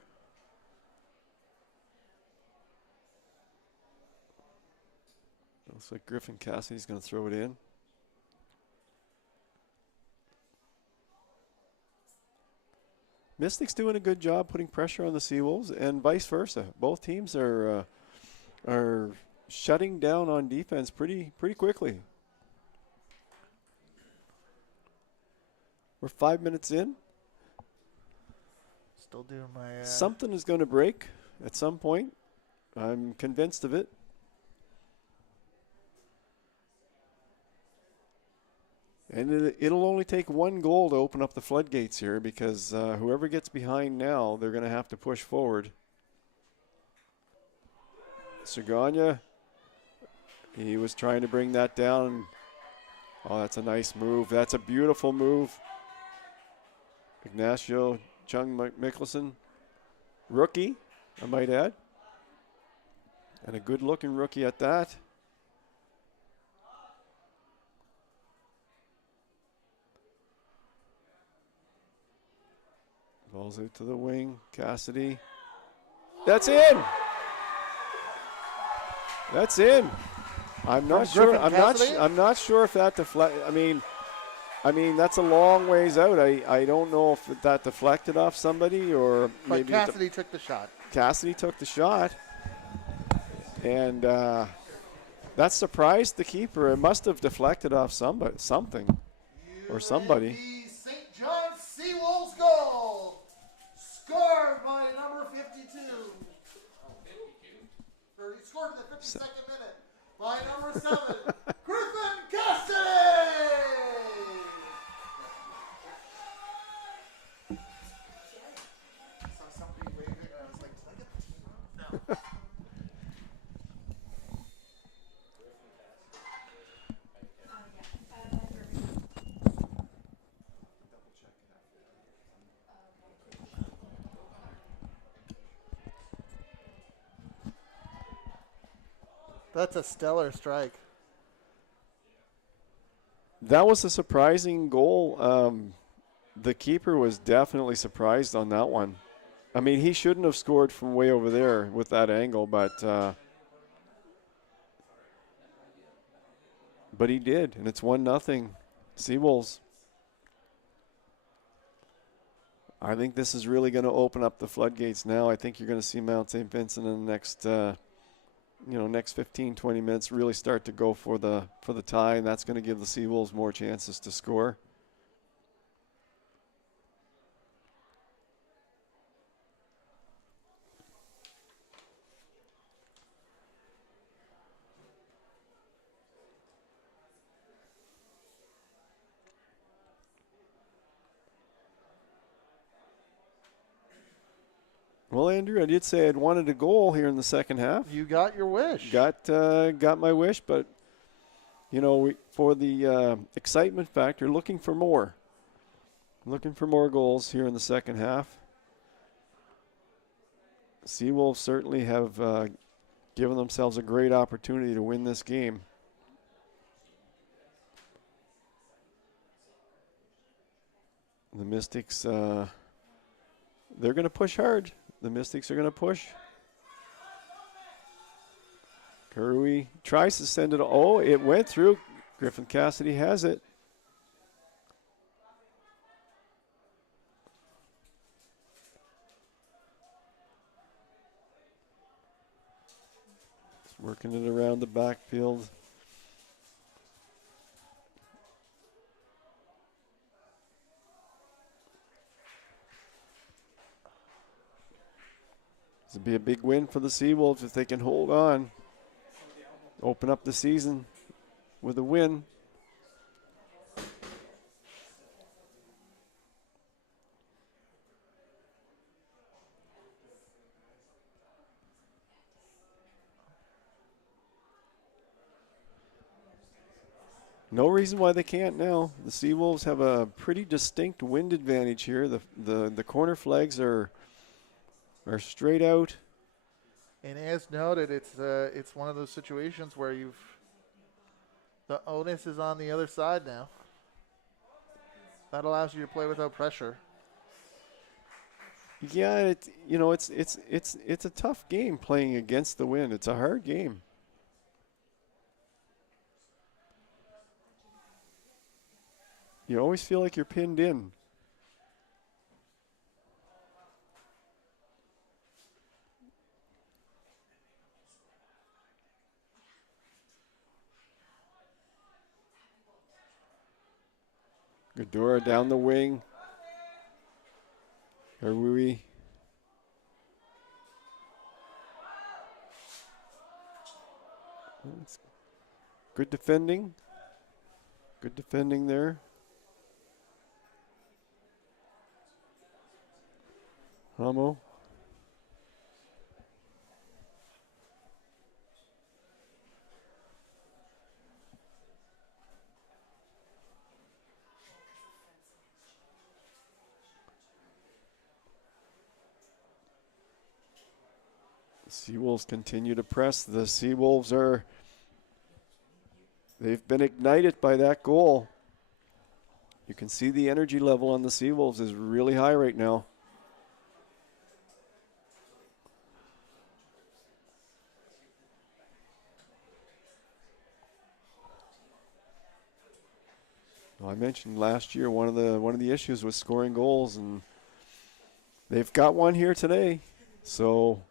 looks like Griffin Cassidy's going to throw it in. Mystics doing a good job putting pressure on the Seawolves, and vice versa. Both teams are shutting down on defense pretty quickly. We're 5 minutes in. Still doing my... Something is going to break at some point. I'm convinced of it. And it'll only take one goal to open up the floodgates here, because whoever gets behind now, they're going to have to push forward. Sagana, he was trying to bring that down. Oh, that's a nice move. That's a beautiful move. Ignacio Chung Mickelson, rookie, I might add. And a good-looking rookie at that. Ball's out to the wing. Cassidy. That's in. That's in. I'm not sure. I'm not sure if that deflect. I mean, that's a long ways out. I don't know if that deflected off somebody or but maybe Cassidy took the shot. Cassidy took the shot, and that surprised the keeper. It must have deflected off something, or somebody. St. John's Seawolves goal, scored by number 52. Or he scored in the 52nd minute by number 7, Griffin Cassidy. I saw somebody waving, and I was like, did I get the team wrong? No. That's a stellar strike. That was a surprising goal. The keeper was definitely surprised on that one. I mean, he shouldn't have scored from way over there with that angle, but he did, and it's 1-0 Seawolves. I think this is really going to open up the floodgates now. I think you're going to see Mount St. Vincent in the next next 15, 20 minutes really start to go for the tie, and that's going to give the Seawolves more chances to score. Well, Andrew, I did say I'd wanted a goal here in the second half. You got your wish. Got my wish, but for the excitement factor, looking for more goals here in the second half. Seawolves certainly have given themselves a great opportunity to win this game. The Mystics, they're going to push hard. The Mystics are going to push. Karui tries to send it. Oh, it went through. Griffin Cassidy has it. Just working it around the backfield. This would be a big win for the Seawolves if they can hold on. Open up the season with a win. No reason why they can't now. The Seawolves have a pretty distinct wind advantage here. The corner flags are straight out. And as noted, it's one of those situations where the onus is on the other side now. That allows you to play without pressure. Yeah, it's a tough game playing against the wind. It's a hard game. You always feel like you're pinned in. Godora down the wing. Harui. Good defending. Good defending there. Hamo. Seawolves continue to press. The Seawolves they've been ignited by that goal. You can see the energy level on the Seawolves is really high right now. Well, I mentioned last year one of the issues was scoring goals, and they've got one here today. So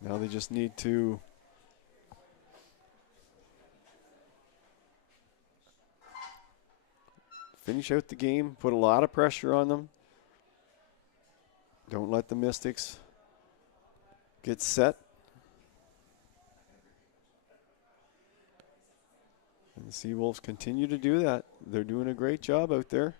now they just need to finish out the game, put a lot of pressure on them. Don't let the Mystics get set. And the Seawolves continue to do that. They're doing a great job out there.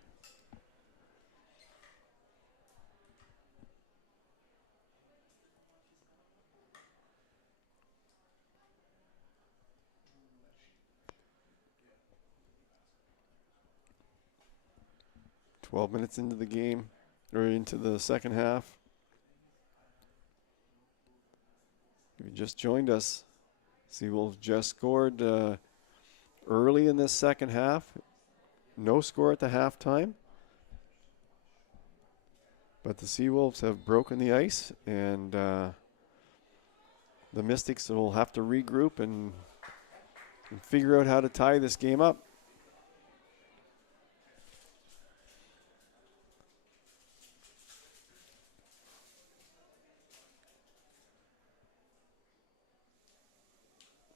"12 minutes into the game, or into the second half. If you just joined us, Seawolves just scored early in this second half. No score at the halftime. But the Seawolves have broken the ice, and the Mystics will have to regroup and figure out how to tie this game up.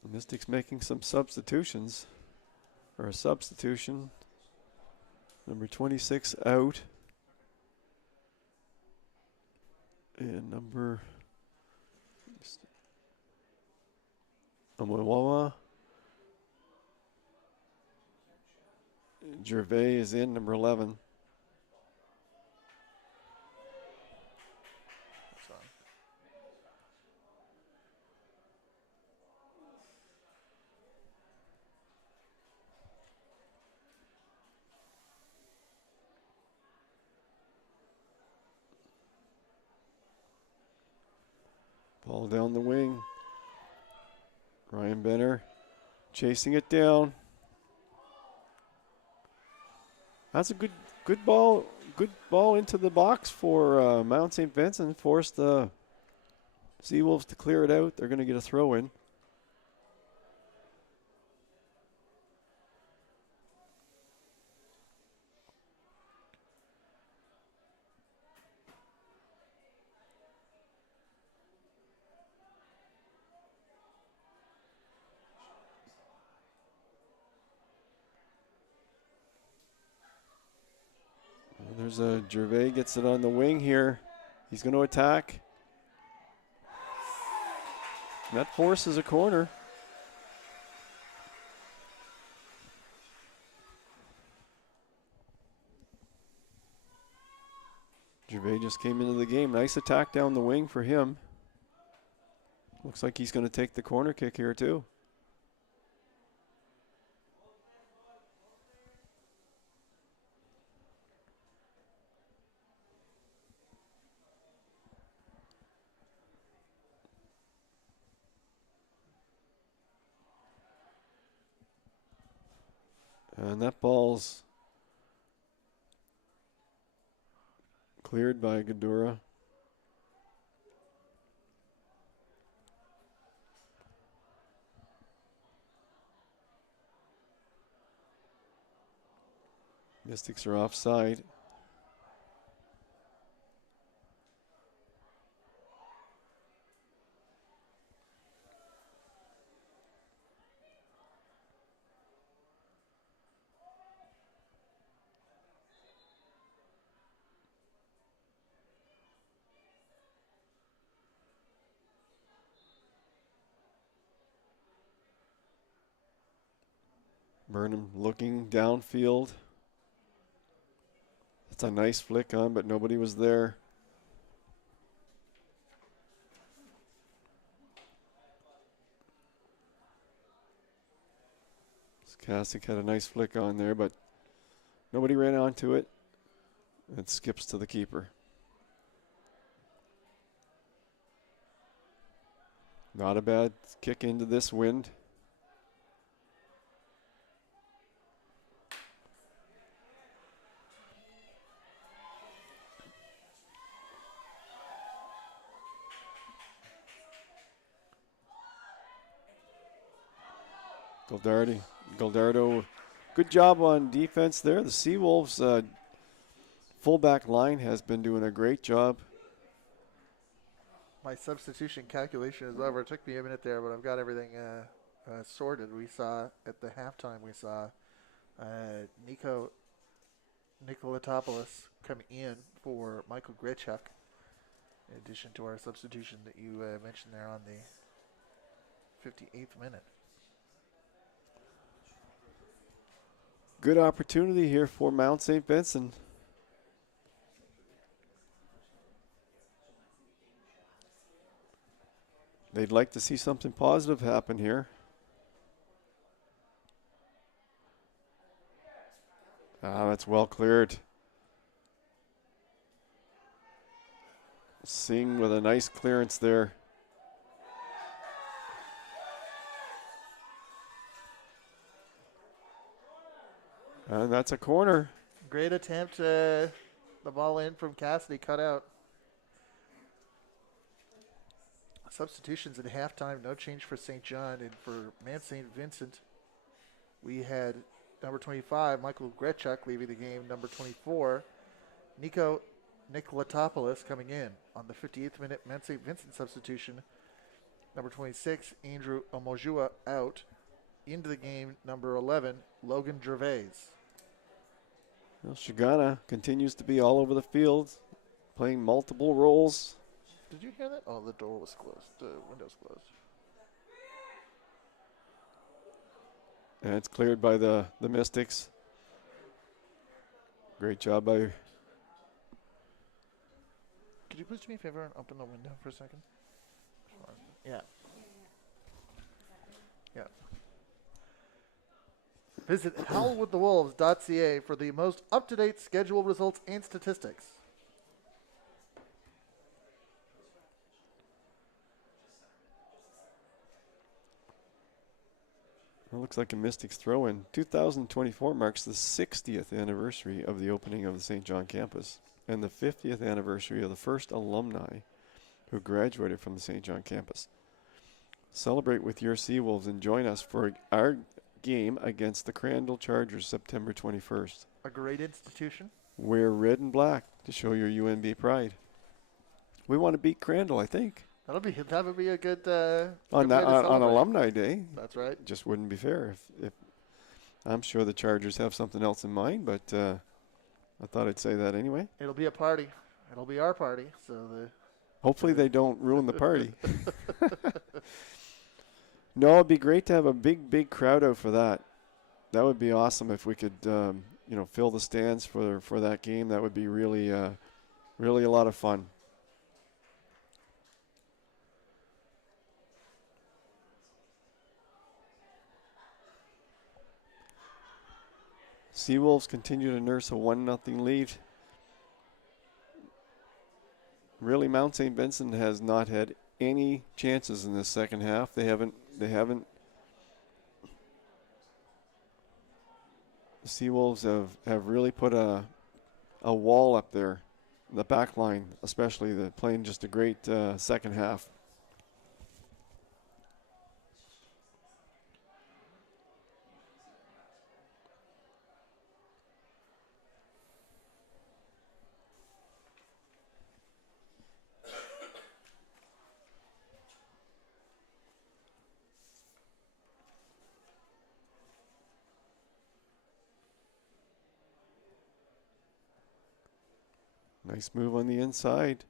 The Mystics making some substitutions, or a substitution. Number 26 out. And number Amawawa. Gervais is in, number 11. Ball down the wing. Ryan Benner chasing it down. That's a good ball into the box for Mount St. Vincent. Forced the Seawolves to clear it out. They're going to get a throw in. There's a Gervais gets it on the wing here. He's going to attack. That forces a corner. Gervais just came into the game. Nice attack down the wing for him. Looks like he's going to take the corner kick here too. And that ball's cleared by Gadura. Mystics are offside. Burnham looking downfield. That's a nice flick on, but nobody was there. Kasich had a nice flick on there, but nobody ran onto it. It skips to the keeper. Not a bad kick into this wind. Galdardo, good job on defense there. The Seawolves fullback line has been doing a great job. My substitution calculation is over. It took me a minute there, but I've got everything sorted. We saw at the halftime, we saw Nicolatopoulos come in for Michael Grechuk, in addition to our substitution that you mentioned there on the 58th minute. Good opportunity here for Mount St. Vincent. They'd like to see something positive happen here. That's well cleared. Singh with a nice clearance there. And that's a corner. Great attempt. The ball in from Cassidy, cut out. Substitutions at halftime, no change for St. John. And for Man St. Vincent, we had number 25, Michael Grechuk, leaving the game. Number 24, Nicolatopoulos coming in. On the 58th minute, Man St. Vincent substitution, number 26, Andrew Omojua out. Into the game, number 11, Logan Gervais. Well, Shigana continues to be all over the field, playing multiple roles. Did you hear that? Oh, the door was closed. The window's closed. And it's cleared by the Mystics. Great job by... Could you please do me a favor and open the window for a second? Yeah. Yeah. Visit howlwiththewolves.ca for the most up-to-date schedule results and statistics. It looks like a Mystics throw-in. 2024 marks the 60th anniversary of the opening of the St. John campus and the 50th anniversary of the first alumni who graduated from the St. John campus. Celebrate with your Seawolves and join us for our game against the Crandall Chargers September 21st. A great institution. Wear red and black to show your UNB pride. We want to beat Crandall, I think. That would be a good on Alumni Day. That's right. Just wouldn't be fair if I'm sure the Chargers have something else in mind, but I thought I'd say that anyway. It'll be a party. It'll be our party. So Hopefully they don't ruin the party. No, it'd be great to have a big crowd out for that. That would be awesome if we could, fill the stands for that game. That would be really a lot of fun. Seawolves continue to nurse a 1-0 lead. Really, Mount St. Vincent has not had any chances in this second half. They haven't. The Seawolves have really put a wall up there. The back line, especially, they're playing just a great second half. Nice move on the inside.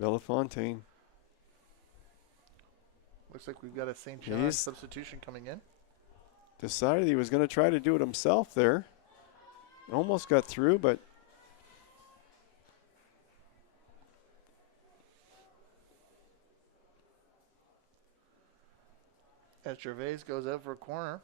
Belafontaine. looks like we've got a St. John substitution coming in. Decided he was going to try to do it himself there. Almost got through, but as Gervais goes out for a corner.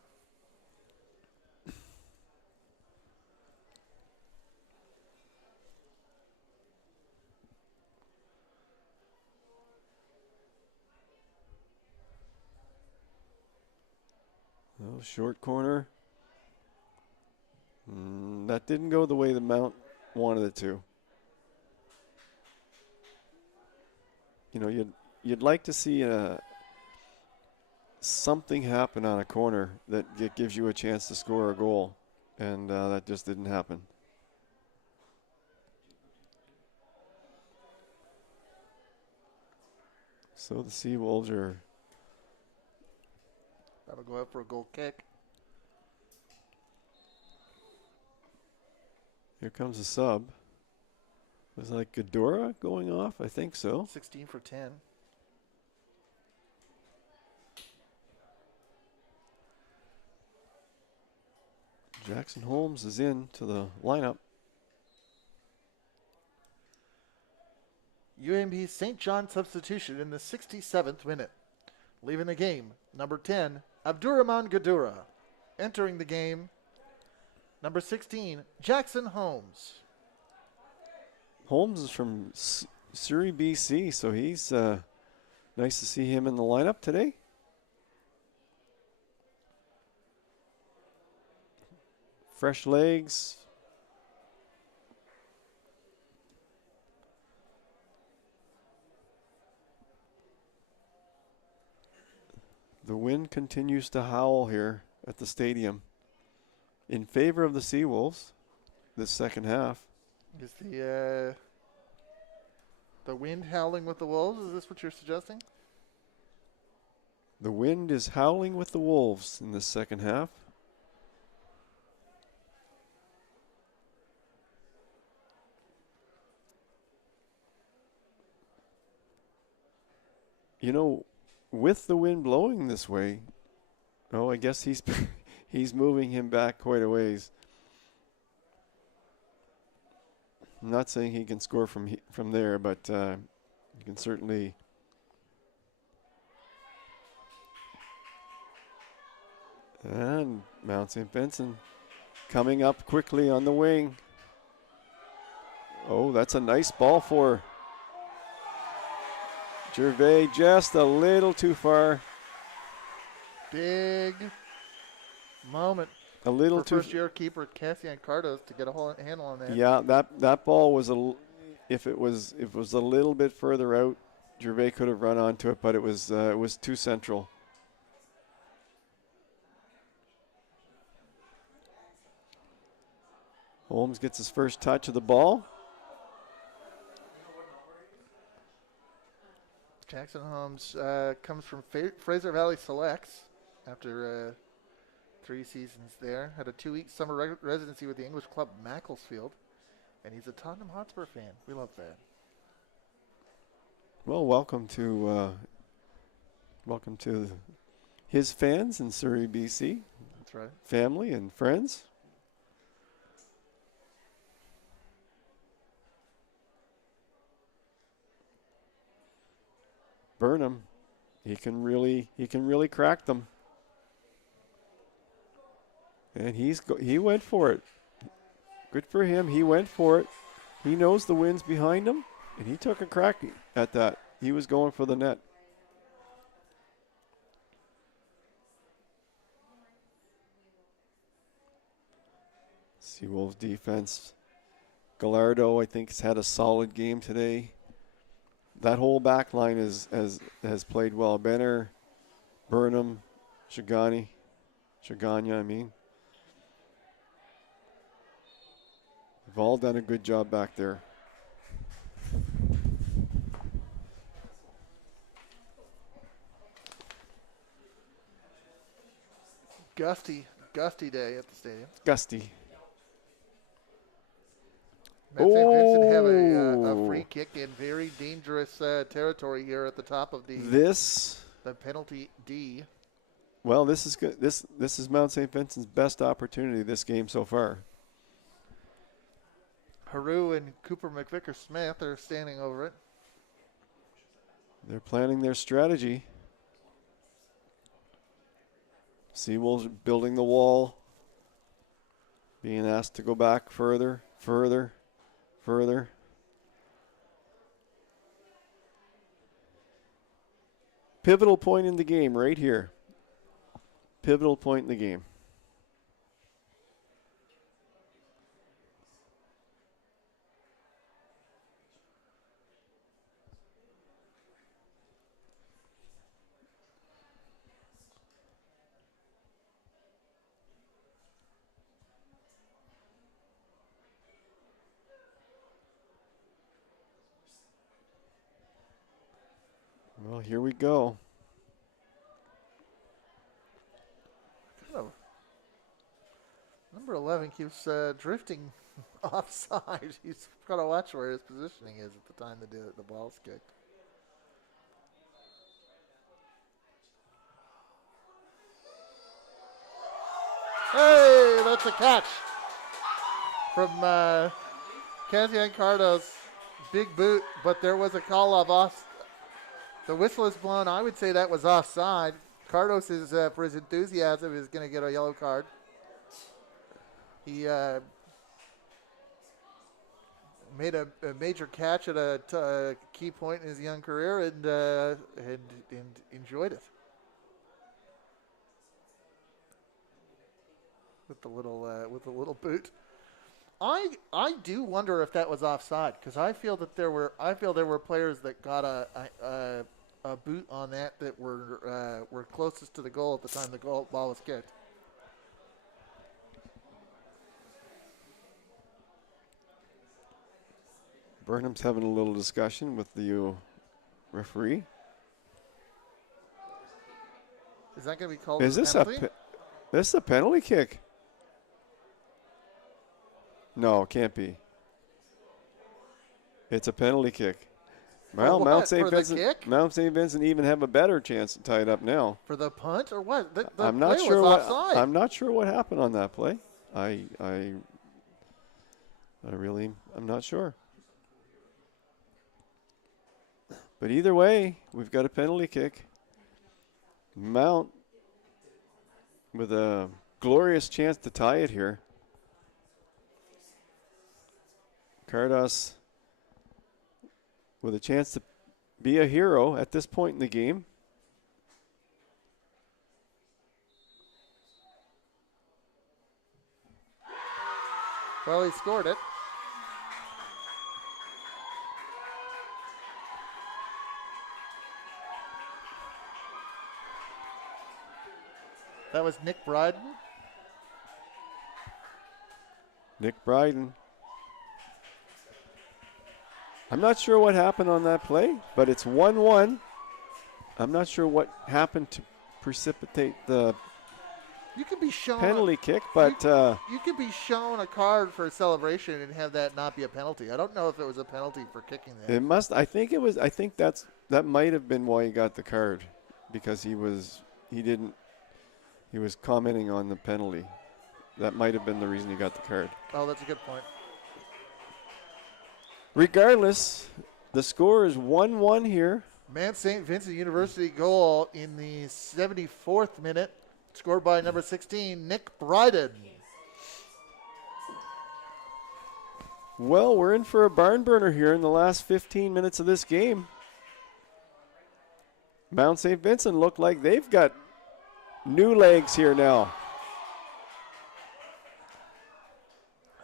oh, short corner. That didn't go the way the Mount wanted it to. You know, you'd like to see something happen on a corner that gives you a chance to score a goal, and that just didn't happen. So the Seawolves are. That'll go out for a goal kick. Here comes a sub. Was like Gadora going off? I think so. 16 for 10. Jackson Holmes is in to the lineup. UNB St. John substitution in the 67th minute. Leaving the game, number 10, Abdurrahman Gadura. Entering the game, number 16, Jackson Holmes. Holmes is from Surrey, BC, so he's nice to see him in the lineup today. Fresh legs. The wind continues to howl here at the stadium in favor of the Seawolves this second half. Is the wind howling with the Wolves? Is this what you're suggesting? The wind is howling with the Wolves in this second half. You know, with the wind blowing this way, I guess he's moving him back quite a ways. I'm not saying he can score from there, but you can certainly. And Mount St. Vincent coming up quickly on the wing. Oh, that's a nice ball for Gervais, just a little too far. Big moment. A little for too. First-year keeper Cassian Cardos to get a handle on that. Yeah, that ball was if it was a little bit further out, Gervais could have run onto it, but it was too central. Holmes gets his first touch of the ball. Jackson Holmes comes from Fraser Valley Selects after 3 seasons there. Had a 2-week summer residency with the English club Macclesfield. And he's a Tottenham Hotspur fan. We love that. Well, welcome to his fans in Surrey, BC. That's right. Family and friends. Burnham, he can really crack them. And he went for it. Good for him. He went for it. He knows the wind's behind him, and he took a crack at that. He was going for the net. Seawolves defense. Gallardo, I think, has had a solid game today. That whole back line has played well. Benner, Burnham, Shaganya, I mean. They've all done a good job back there. Gusty day at the stadium. Gusty. St. Vincent have a free kick in very dangerous territory here at the top of the penalty D. Well, this is good. This is Mount St. Vincent's best opportunity this game so far. Haru and Cooper McVicker-Smith are standing over it. They're planning their strategy. Seawolves building the wall. Being asked to go back further. Pivotal point in the game right here. Pivotal point in the game. Well, here we go. Number 11 keeps drifting offside. He's got to watch where his positioning is at the time the ball's kicked. Hey, that's a catch from Cassian Cardo's big boot, but there was a call of off. The whistle is blown. I would say that was offside. Cardos is, for his enthusiasm, is going to get a yellow card. He made a major catch at a key point in his young career and enjoyed it with the little boot. I do wonder if that was offside because I feel there were players that got a boot on that were closest to the goal at the time the ball was kicked. Burnham's having a little discussion with the referee. Is that going to be called Is this penalty? This is a penalty kick? No, it can't be. It's a penalty kick. Well, Mount St. Vincent even have a better chance to tie it up now. For the punt or what? I'm not sure what happened on that play. I'm not sure. But either way, we've got a penalty kick. Mount with a glorious chance to tie it here. Cardos with a chance to be a hero at this point in the game. Well, he scored it. That was Nick Bryden. I'm not sure what happened on that play, but it's 1-1. I'm not sure what happened to precipitate the You can be shown penalty kick, but you can be shown a card for a celebration and have that not be a penalty. I don't know if it was a penalty for kicking that. it must. I think it was. I think that might have been why he got the card, because he was commenting on the penalty. That might have been the reason he got the card. Oh, that's a good point. Regardless, the score is 1-1 here. Man St. Vincent University goal in the 74th minute, scored by number 16, Nick Bryden. Well, we're in for a barn burner here in the last 15 minutes of this game. Mount St. Vincent look like they've got new legs here now.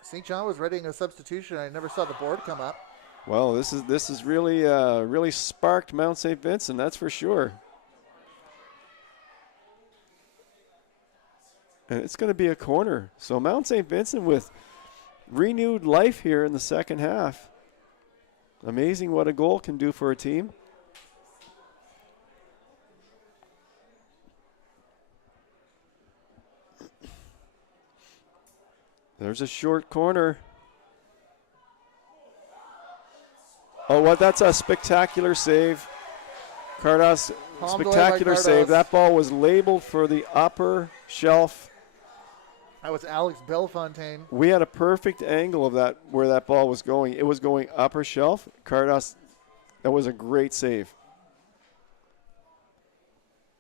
St. John was readying a substitution. I never saw the board come up. Well, this is really sparked Mount St. Vincent, that's for sure. And it's going to be a corner. So Mount St. Vincent with renewed life here in the second half. Amazing what a goal can do for a team. There's a short corner. Oh, what? That's a spectacular save. Cardos, spectacular save. That ball was labeled for the upper shelf. That was Alex Bellefontaine. We had a perfect angle of that where that ball was going. It was going upper shelf. Cardos, that was a great save.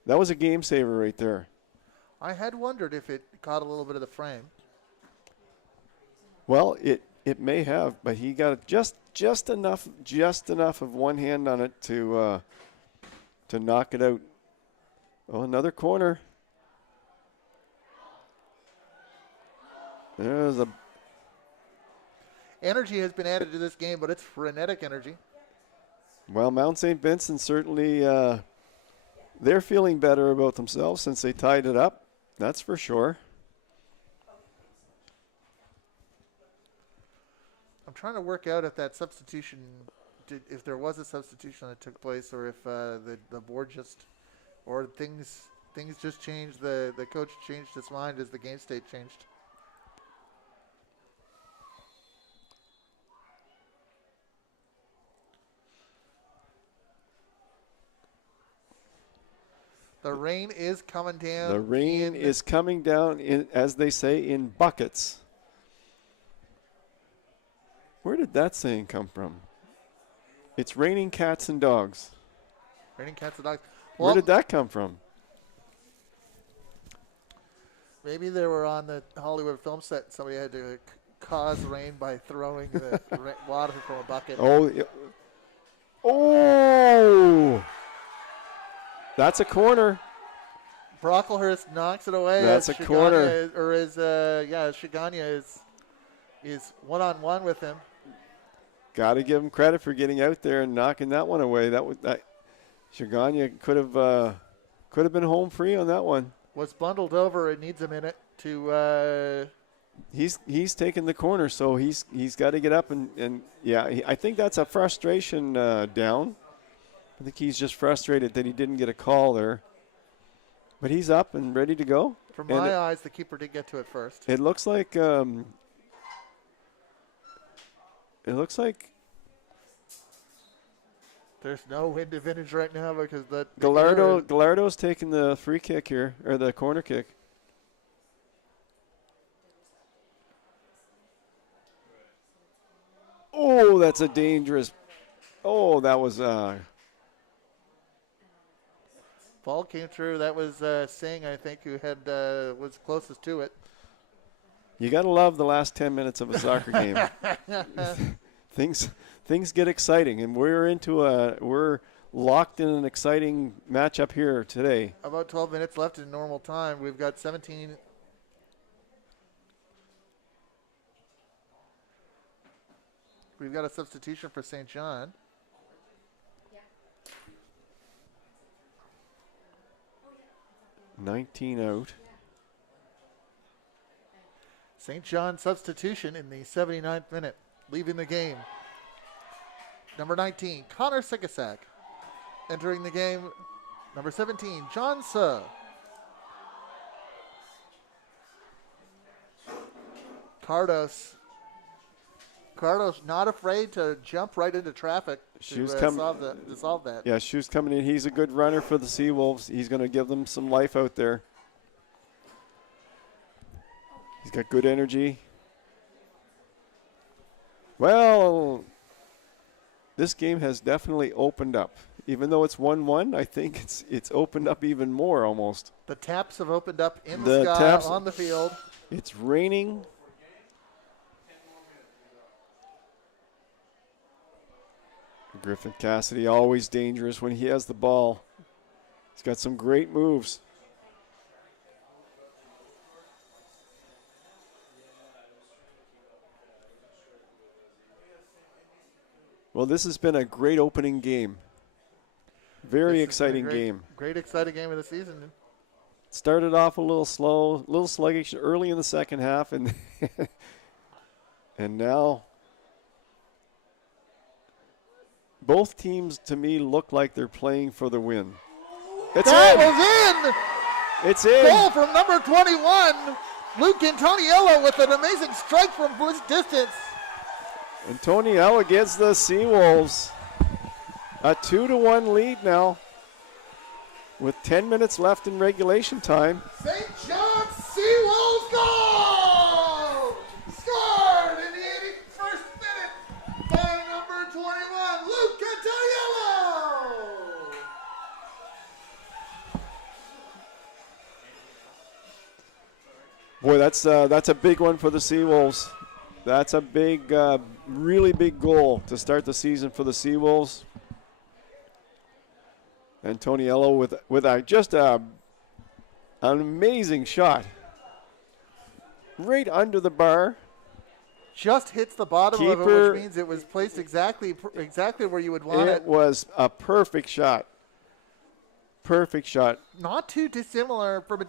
That was a game saver right there. I had wondered if it caught a little bit of the frame. Well, it may have, but he got just enough of one hand on it to knock it out. Oh, another corner. There's a energy has been added to this game, but it's frenetic energy. Well, Mount St. Vincent certainly they're feeling better about themselves since they tied it up. That's for sure. I'm trying to work out if that substitution, if there was a substitution that took place, or if the board just, or things just changed. The coach changed his mind as the game state changed. The rain is coming down. The rain is coming down, in, as they say, in buckets. Where did that saying come from? It's raining cats and dogs. Raining cats and dogs. Well, where did that come from? Maybe they were on the Hollywood film set. Somebody had to cause rain by throwing the water from a bucket. Oh! That's a corner. Brocklehurst knocks it away. That's a corner. Shiganya is one-on-one with him. Got to give him credit for getting out there and knocking that one away. That Shiganya could have been home free on that one. Was bundled over. It needs a minute to. He's taken the corner, so he's got to get up and I think that's a frustration down. I think he's just frustrated that he didn't get a call there. But he's up and ready to go. From my eyes, the keeper did get to it first. It looks like there's no wind advantage right now because Gallardo's taking the free kick here, or the corner kick. Oh, that's a dangerous. Oh, that was. Ball came through. That was Singh, I think, who had was closest to it. You got to love the last 10 minutes of a soccer game. Things get exciting, and we're locked in an exciting matchup here today. About 12 minutes left in normal time. We've got 17. We've got a substitution for St. John. 19 out. St. John substitution in the 79th minute, leaving the game. Number 19, Connor Sigasak. Entering the game, number 17, John Suh. Cardos not afraid to jump right into traffic to solve that. Yeah, Shoes coming in. He's a good runner for the Seawolves. He's going to give them some life out there. He's got good energy. Well, this game has definitely opened up. Even though it's 1-1, I think it's opened up even more almost. The taps have opened up in the sky, on the field. It's raining. Griffin Cassidy always dangerous when he has the ball. He's got some great moves. Well, this has been a great opening game. Very exciting game. Great exciting game of the season. Started off a little slow, a little sluggish early in the second half, and and now both teams to me look like they're playing for the win. Was in. It's in. Goal from number 21, Luke Antoniello with an amazing strike from this distance. Antoniello gets the Seawolves a 2-1 lead now with 10 minutes left in regulation time. St. John's Seawolves goal! Scored in the 81st minute by number 21, Luke Antoniello! Boy, that's a big one for the Seawolves. That's a big, really big goal to start the season for the Seawolves. Antoniello with just an amazing shot. Right under the bar. Just hits the bottom of it, which means it was placed exactly where you would want it. It was a perfect shot. Perfect shot. Not too dissimilar from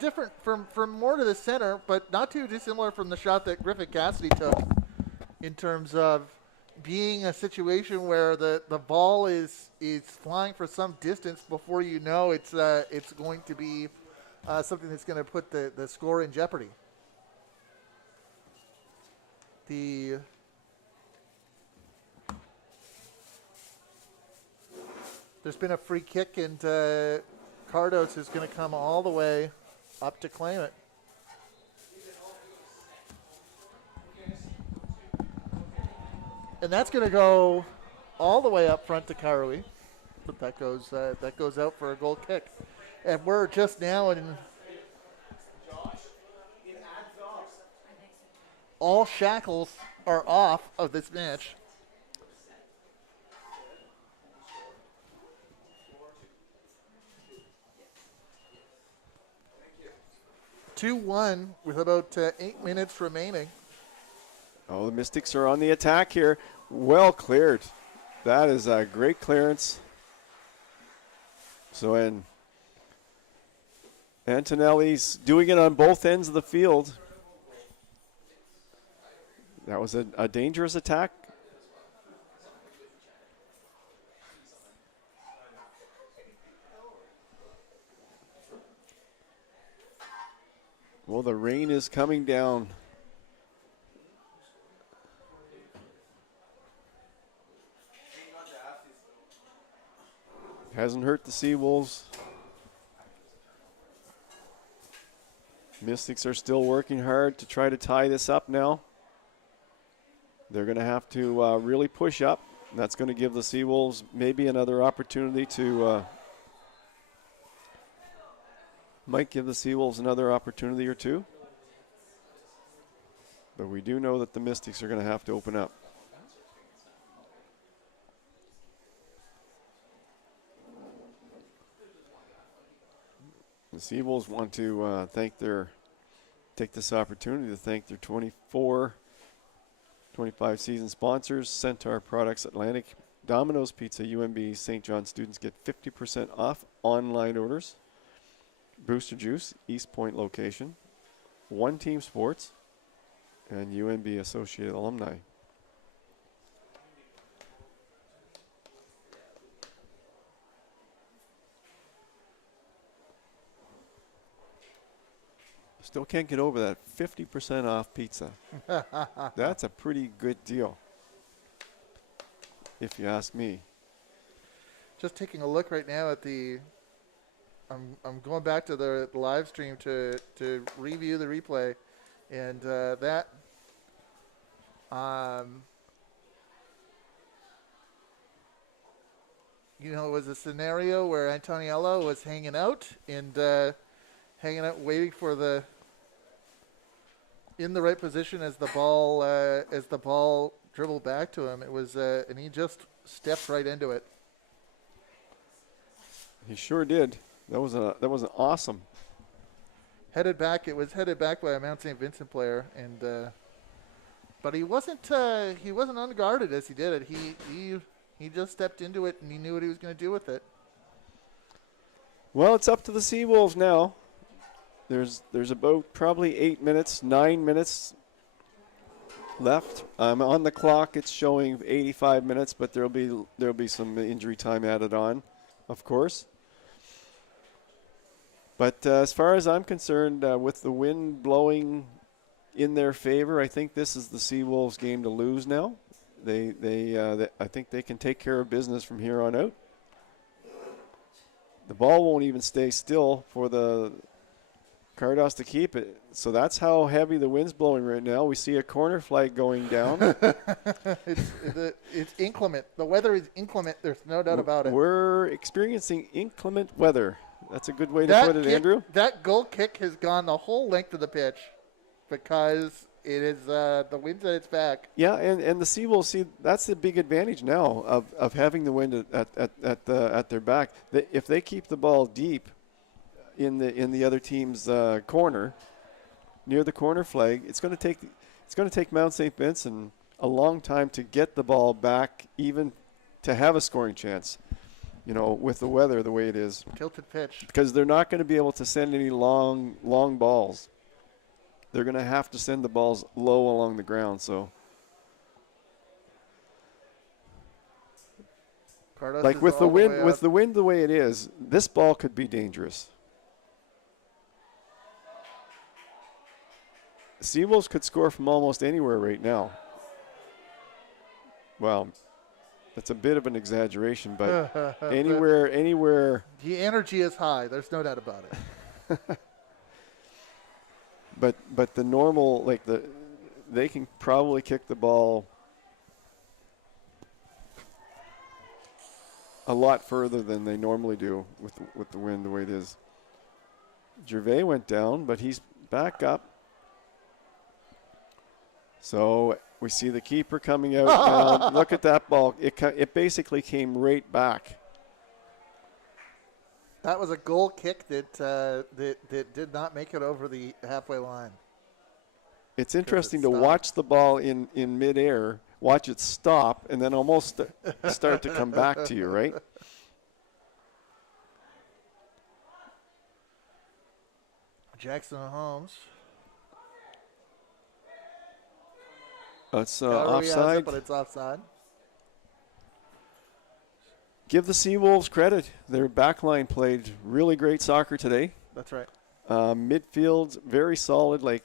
more to the center, but not too dissimilar from the shot that Griffin Cassidy took in terms of being a situation where the ball is flying for some distance before you know it's going to be something that's going to put the score in jeopardy. There's been a free kick, and Cardos is going to come all the way up to claim it. And that's going to go all the way up front to Karoui, but that goes out for a goal kick. And we're just now in all shackles are off of this match. (2-1) with about 8 minutes remaining. Oh, the Mystics are on the attack here. Well cleared. That is a great clearance. So, and Antonelli's doing it on both ends of the field. That was a dangerous attack. Well, the rain is coming down. Hasn't hurt the Seawolves. Mystics are still working hard to try to tie this up now. They're going to have to really push up. And that's going to give the Seawolves maybe another opportunity to might give the Seawolves another opportunity or two. But we do know that the Mystics are going to have to open up. The Seawolves want to take this opportunity to thank their 25 season sponsors: Centaur Products Atlantic, Domino's Pizza, UNB St. John students get 50% off online orders, Booster Juice, East Point location, One Team Sports, and UNB Associated Alumni. still can't get over that 50% off pizza. That's a pretty good deal, if you ask me. Just taking a look right now at the. I'm going back to the live stream to review the replay, and that. You know, it was a scenario where Antoniello was hanging out waiting for in the right position as the ball dribbled back to him. It was, and he just stepped right into it. He sure did. That was an awesome. It was headed back by a Mount St. Vincent player, and but he wasn't unguarded as he did it. He just stepped into it and he knew what he was going to do with it. Well, it's up to the Seawolves now. There's about probably 9 minutes left. On the clock, it's showing 85 minutes, but there'll be some injury time added on, of course. But as far as I'm concerned, with the wind blowing in their favor, I think this is the Seawolves' game to lose now. I think they can take care of business from here on out. The ball won't even stay still for the Cardos to keep it. So that's how heavy the wind's blowing right now. We see a corner flag going down. It's inclement. The weather is inclement. There's no doubt about it. We're experiencing inclement weather. That's a good way to put it, Andrew. That goal kick has gone the whole length of the pitch because it is the wind's at its back. Yeah, and the Seawolves, see, that's the big advantage now of having the wind at their back. If they keep the ball deep in the other team's corner, near the corner flag, it's going to take Mount St. Vincent a long time to get the ball back, even to have a scoring chance. You know, with the weather the way it is. Tilted pitch. Because they're not going to be able to send any long balls. They're going to have to send the balls low along the ground. So, Cardos like with the wind the way it is, this ball could be dangerous. Seawolves could score from almost anywhere right now. Well, that's a bit of an exaggeration, but anywhere. The energy is high. There's no doubt about it. But the normal, they can probably kick the ball a lot further than they normally do with the wind the way it is. Gervais went down, but he's back up. So we see the keeper coming out now. Look at that ball. It basically came right back. That was a goal kick that did not make it over the halfway line. It's interesting to watch the ball in midair, watch it stop, and then almost start to come back to you, right? Jackson Holmes. It's offside. But it's offside. Give the Seawolves credit. Their backline played really great soccer today. That's right. Midfield, very solid. I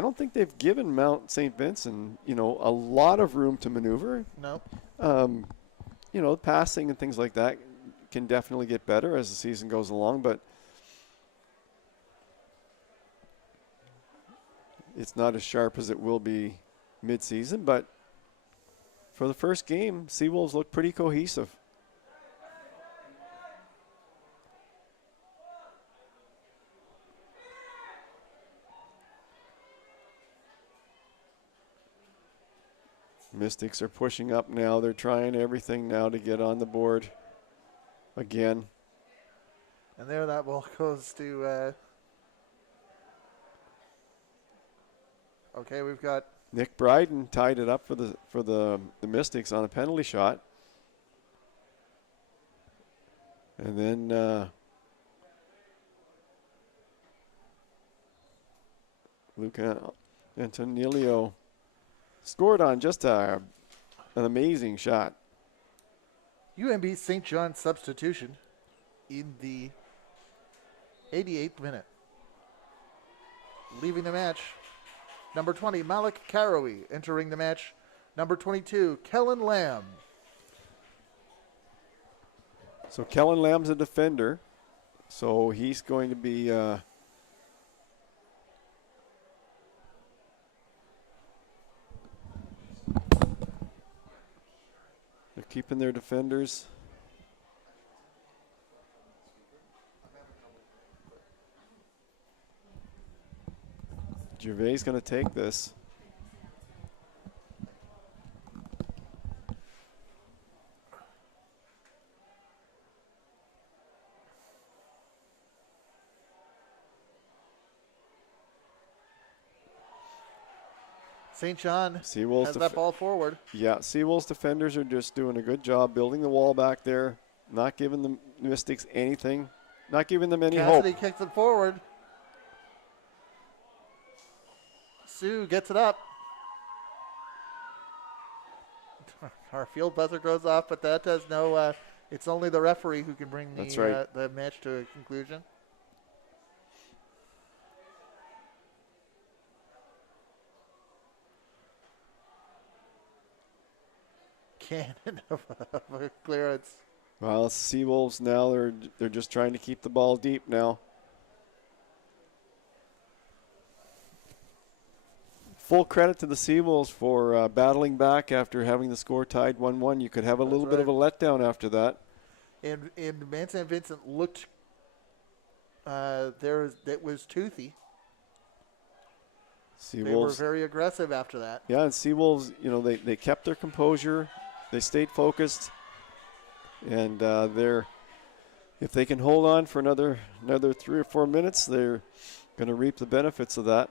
don't think they've given Mount St. Vincent, a lot of room to maneuver. No. Passing and things like that can definitely get better as the season goes along, but it's not as sharp as it will be mid-season. But for the first game, Seawolves look pretty cohesive. Mystics are pushing up now. They're trying everything now to get on the board again. And there that ball goes to... okay, we've got... Nick Bryden tied it up for the Mystics on a penalty shot. And then Luca Antonilio scored on just an amazing shot. UNB St. John substitution in the 88th minute. Leaving the match, number 20, Malik Karoui. Entering the match, number 22, Kellen Lamb. So Kellen Lamb's a defender. So he's going to be they're keeping their defenders. Gervais going to take this. St. John Seawolves has that ball forward. Yeah, Seawolves defenders are just doing a good job building the wall back there, not giving the Mystics anything, not giving them any Cassidy hope. kicks it forward. Sue gets it up. Our field buzzer goes off, but that does no. It's only the referee who can bring That's right. The match to a conclusion. Cannon of a clearance. Well, Seawolves now they're just trying to keep the ball deep now. Full credit to the Seawolves for battling back after having the score tied 1-1. You could have a little bit of a letdown after that. And Man St. Vincent looked it was toothy. Seawolves, they were very aggressive after that. Yeah, and Seawolves, they kept their composure. They stayed focused. And if they can hold on for another 3 or 4 minutes, they're going to reap the benefits of that.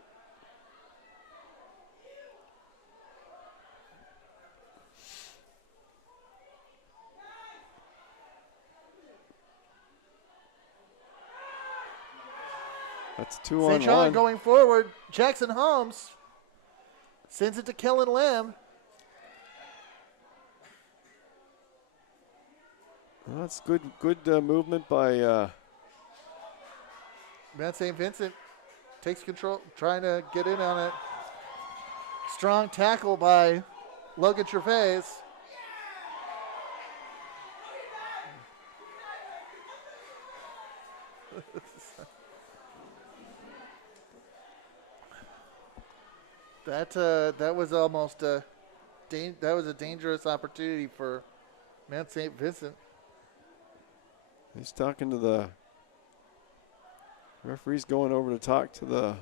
That's 2-on-1. St. John going forward. Jackson Holmes sends it to Kellen Lamb. Well, that's good movement by Man St. Vincent takes control, trying to get in on it. Strong tackle by Logan Gervais. That was almost that was a dangerous opportunity for Man St. Vincent. He's talking to the referee's going over to talk to the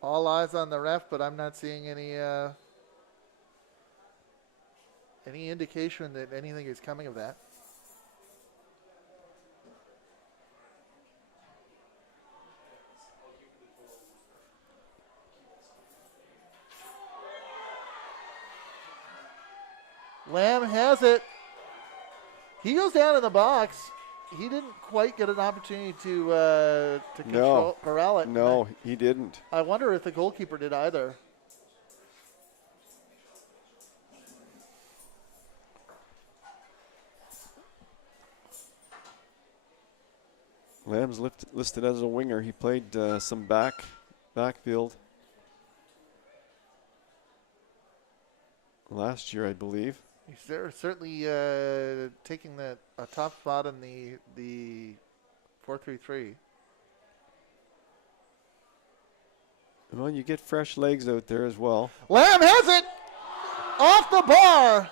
all eyes on the ref, but I'm not seeing any indication that anything is coming of that. Lamb has it. He goes down in the box. He didn't quite get an opportunity to corral it. No, he didn't. I wonder if the goalkeeper did either. Lamb's listed as a winger. He played some backfield last year, I believe. He's certainly taking a top spot in the 4-3-3. Well, you get fresh legs out there as well. Lamb has it off the bar.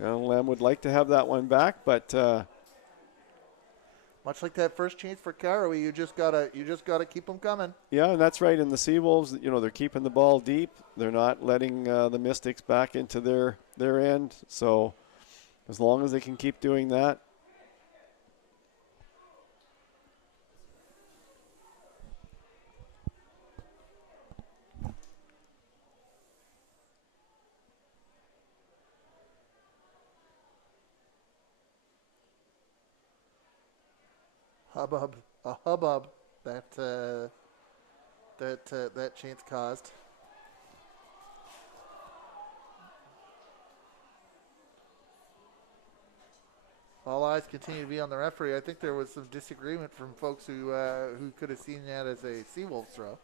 Lamb would like to have that one back, but much like that first chance for Karoui, you just gotta keep them coming. Yeah, and that's right. And the Seawolves, they're keeping the ball deep. They're not letting the Mystics back into their end. So as long as they can keep doing that. hubbub that that chance caused. All eyes continue to be on the referee. I think there was some disagreement from folks who could have seen that as a Seawolves throw.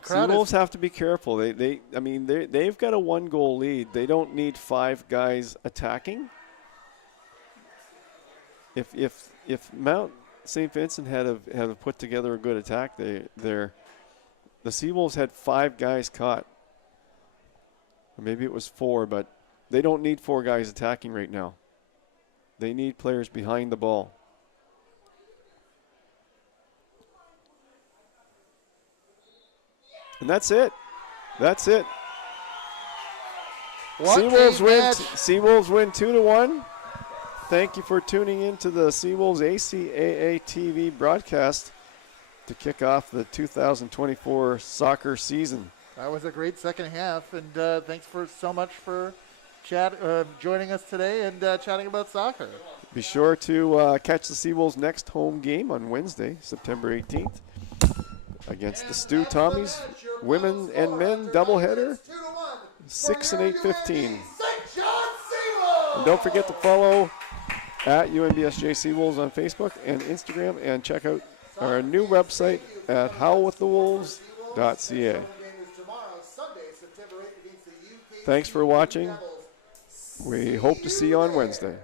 Seawolves have to be careful. They've got a 1-goal lead. They don't need 5 guys attacking. If Mount St. Vincent had put together a good attack, the Seawolves had 5 guys caught. Or maybe it was 4, but they don't need 4 guys attacking right now. They need players behind the ball. And that's it. That's it. Seawolves win 2-1. Thank you for tuning in to the Seawolves ACAA TV broadcast to kick off the 2024 soccer season. That was a great second half, and thanks so much for joining us today and chatting about soccer. Be sure to catch the Seawolves' next home game on Wednesday, September 18th. Against the Stu Tommies, women and men doubleheader, 6 and 8:15. And don't forget to follow at UNBSJ Seawolves on Facebook and Instagram, and check out our new website at howlwiththewolves.ca. Thanks for watching. We hope to see you on Wednesday.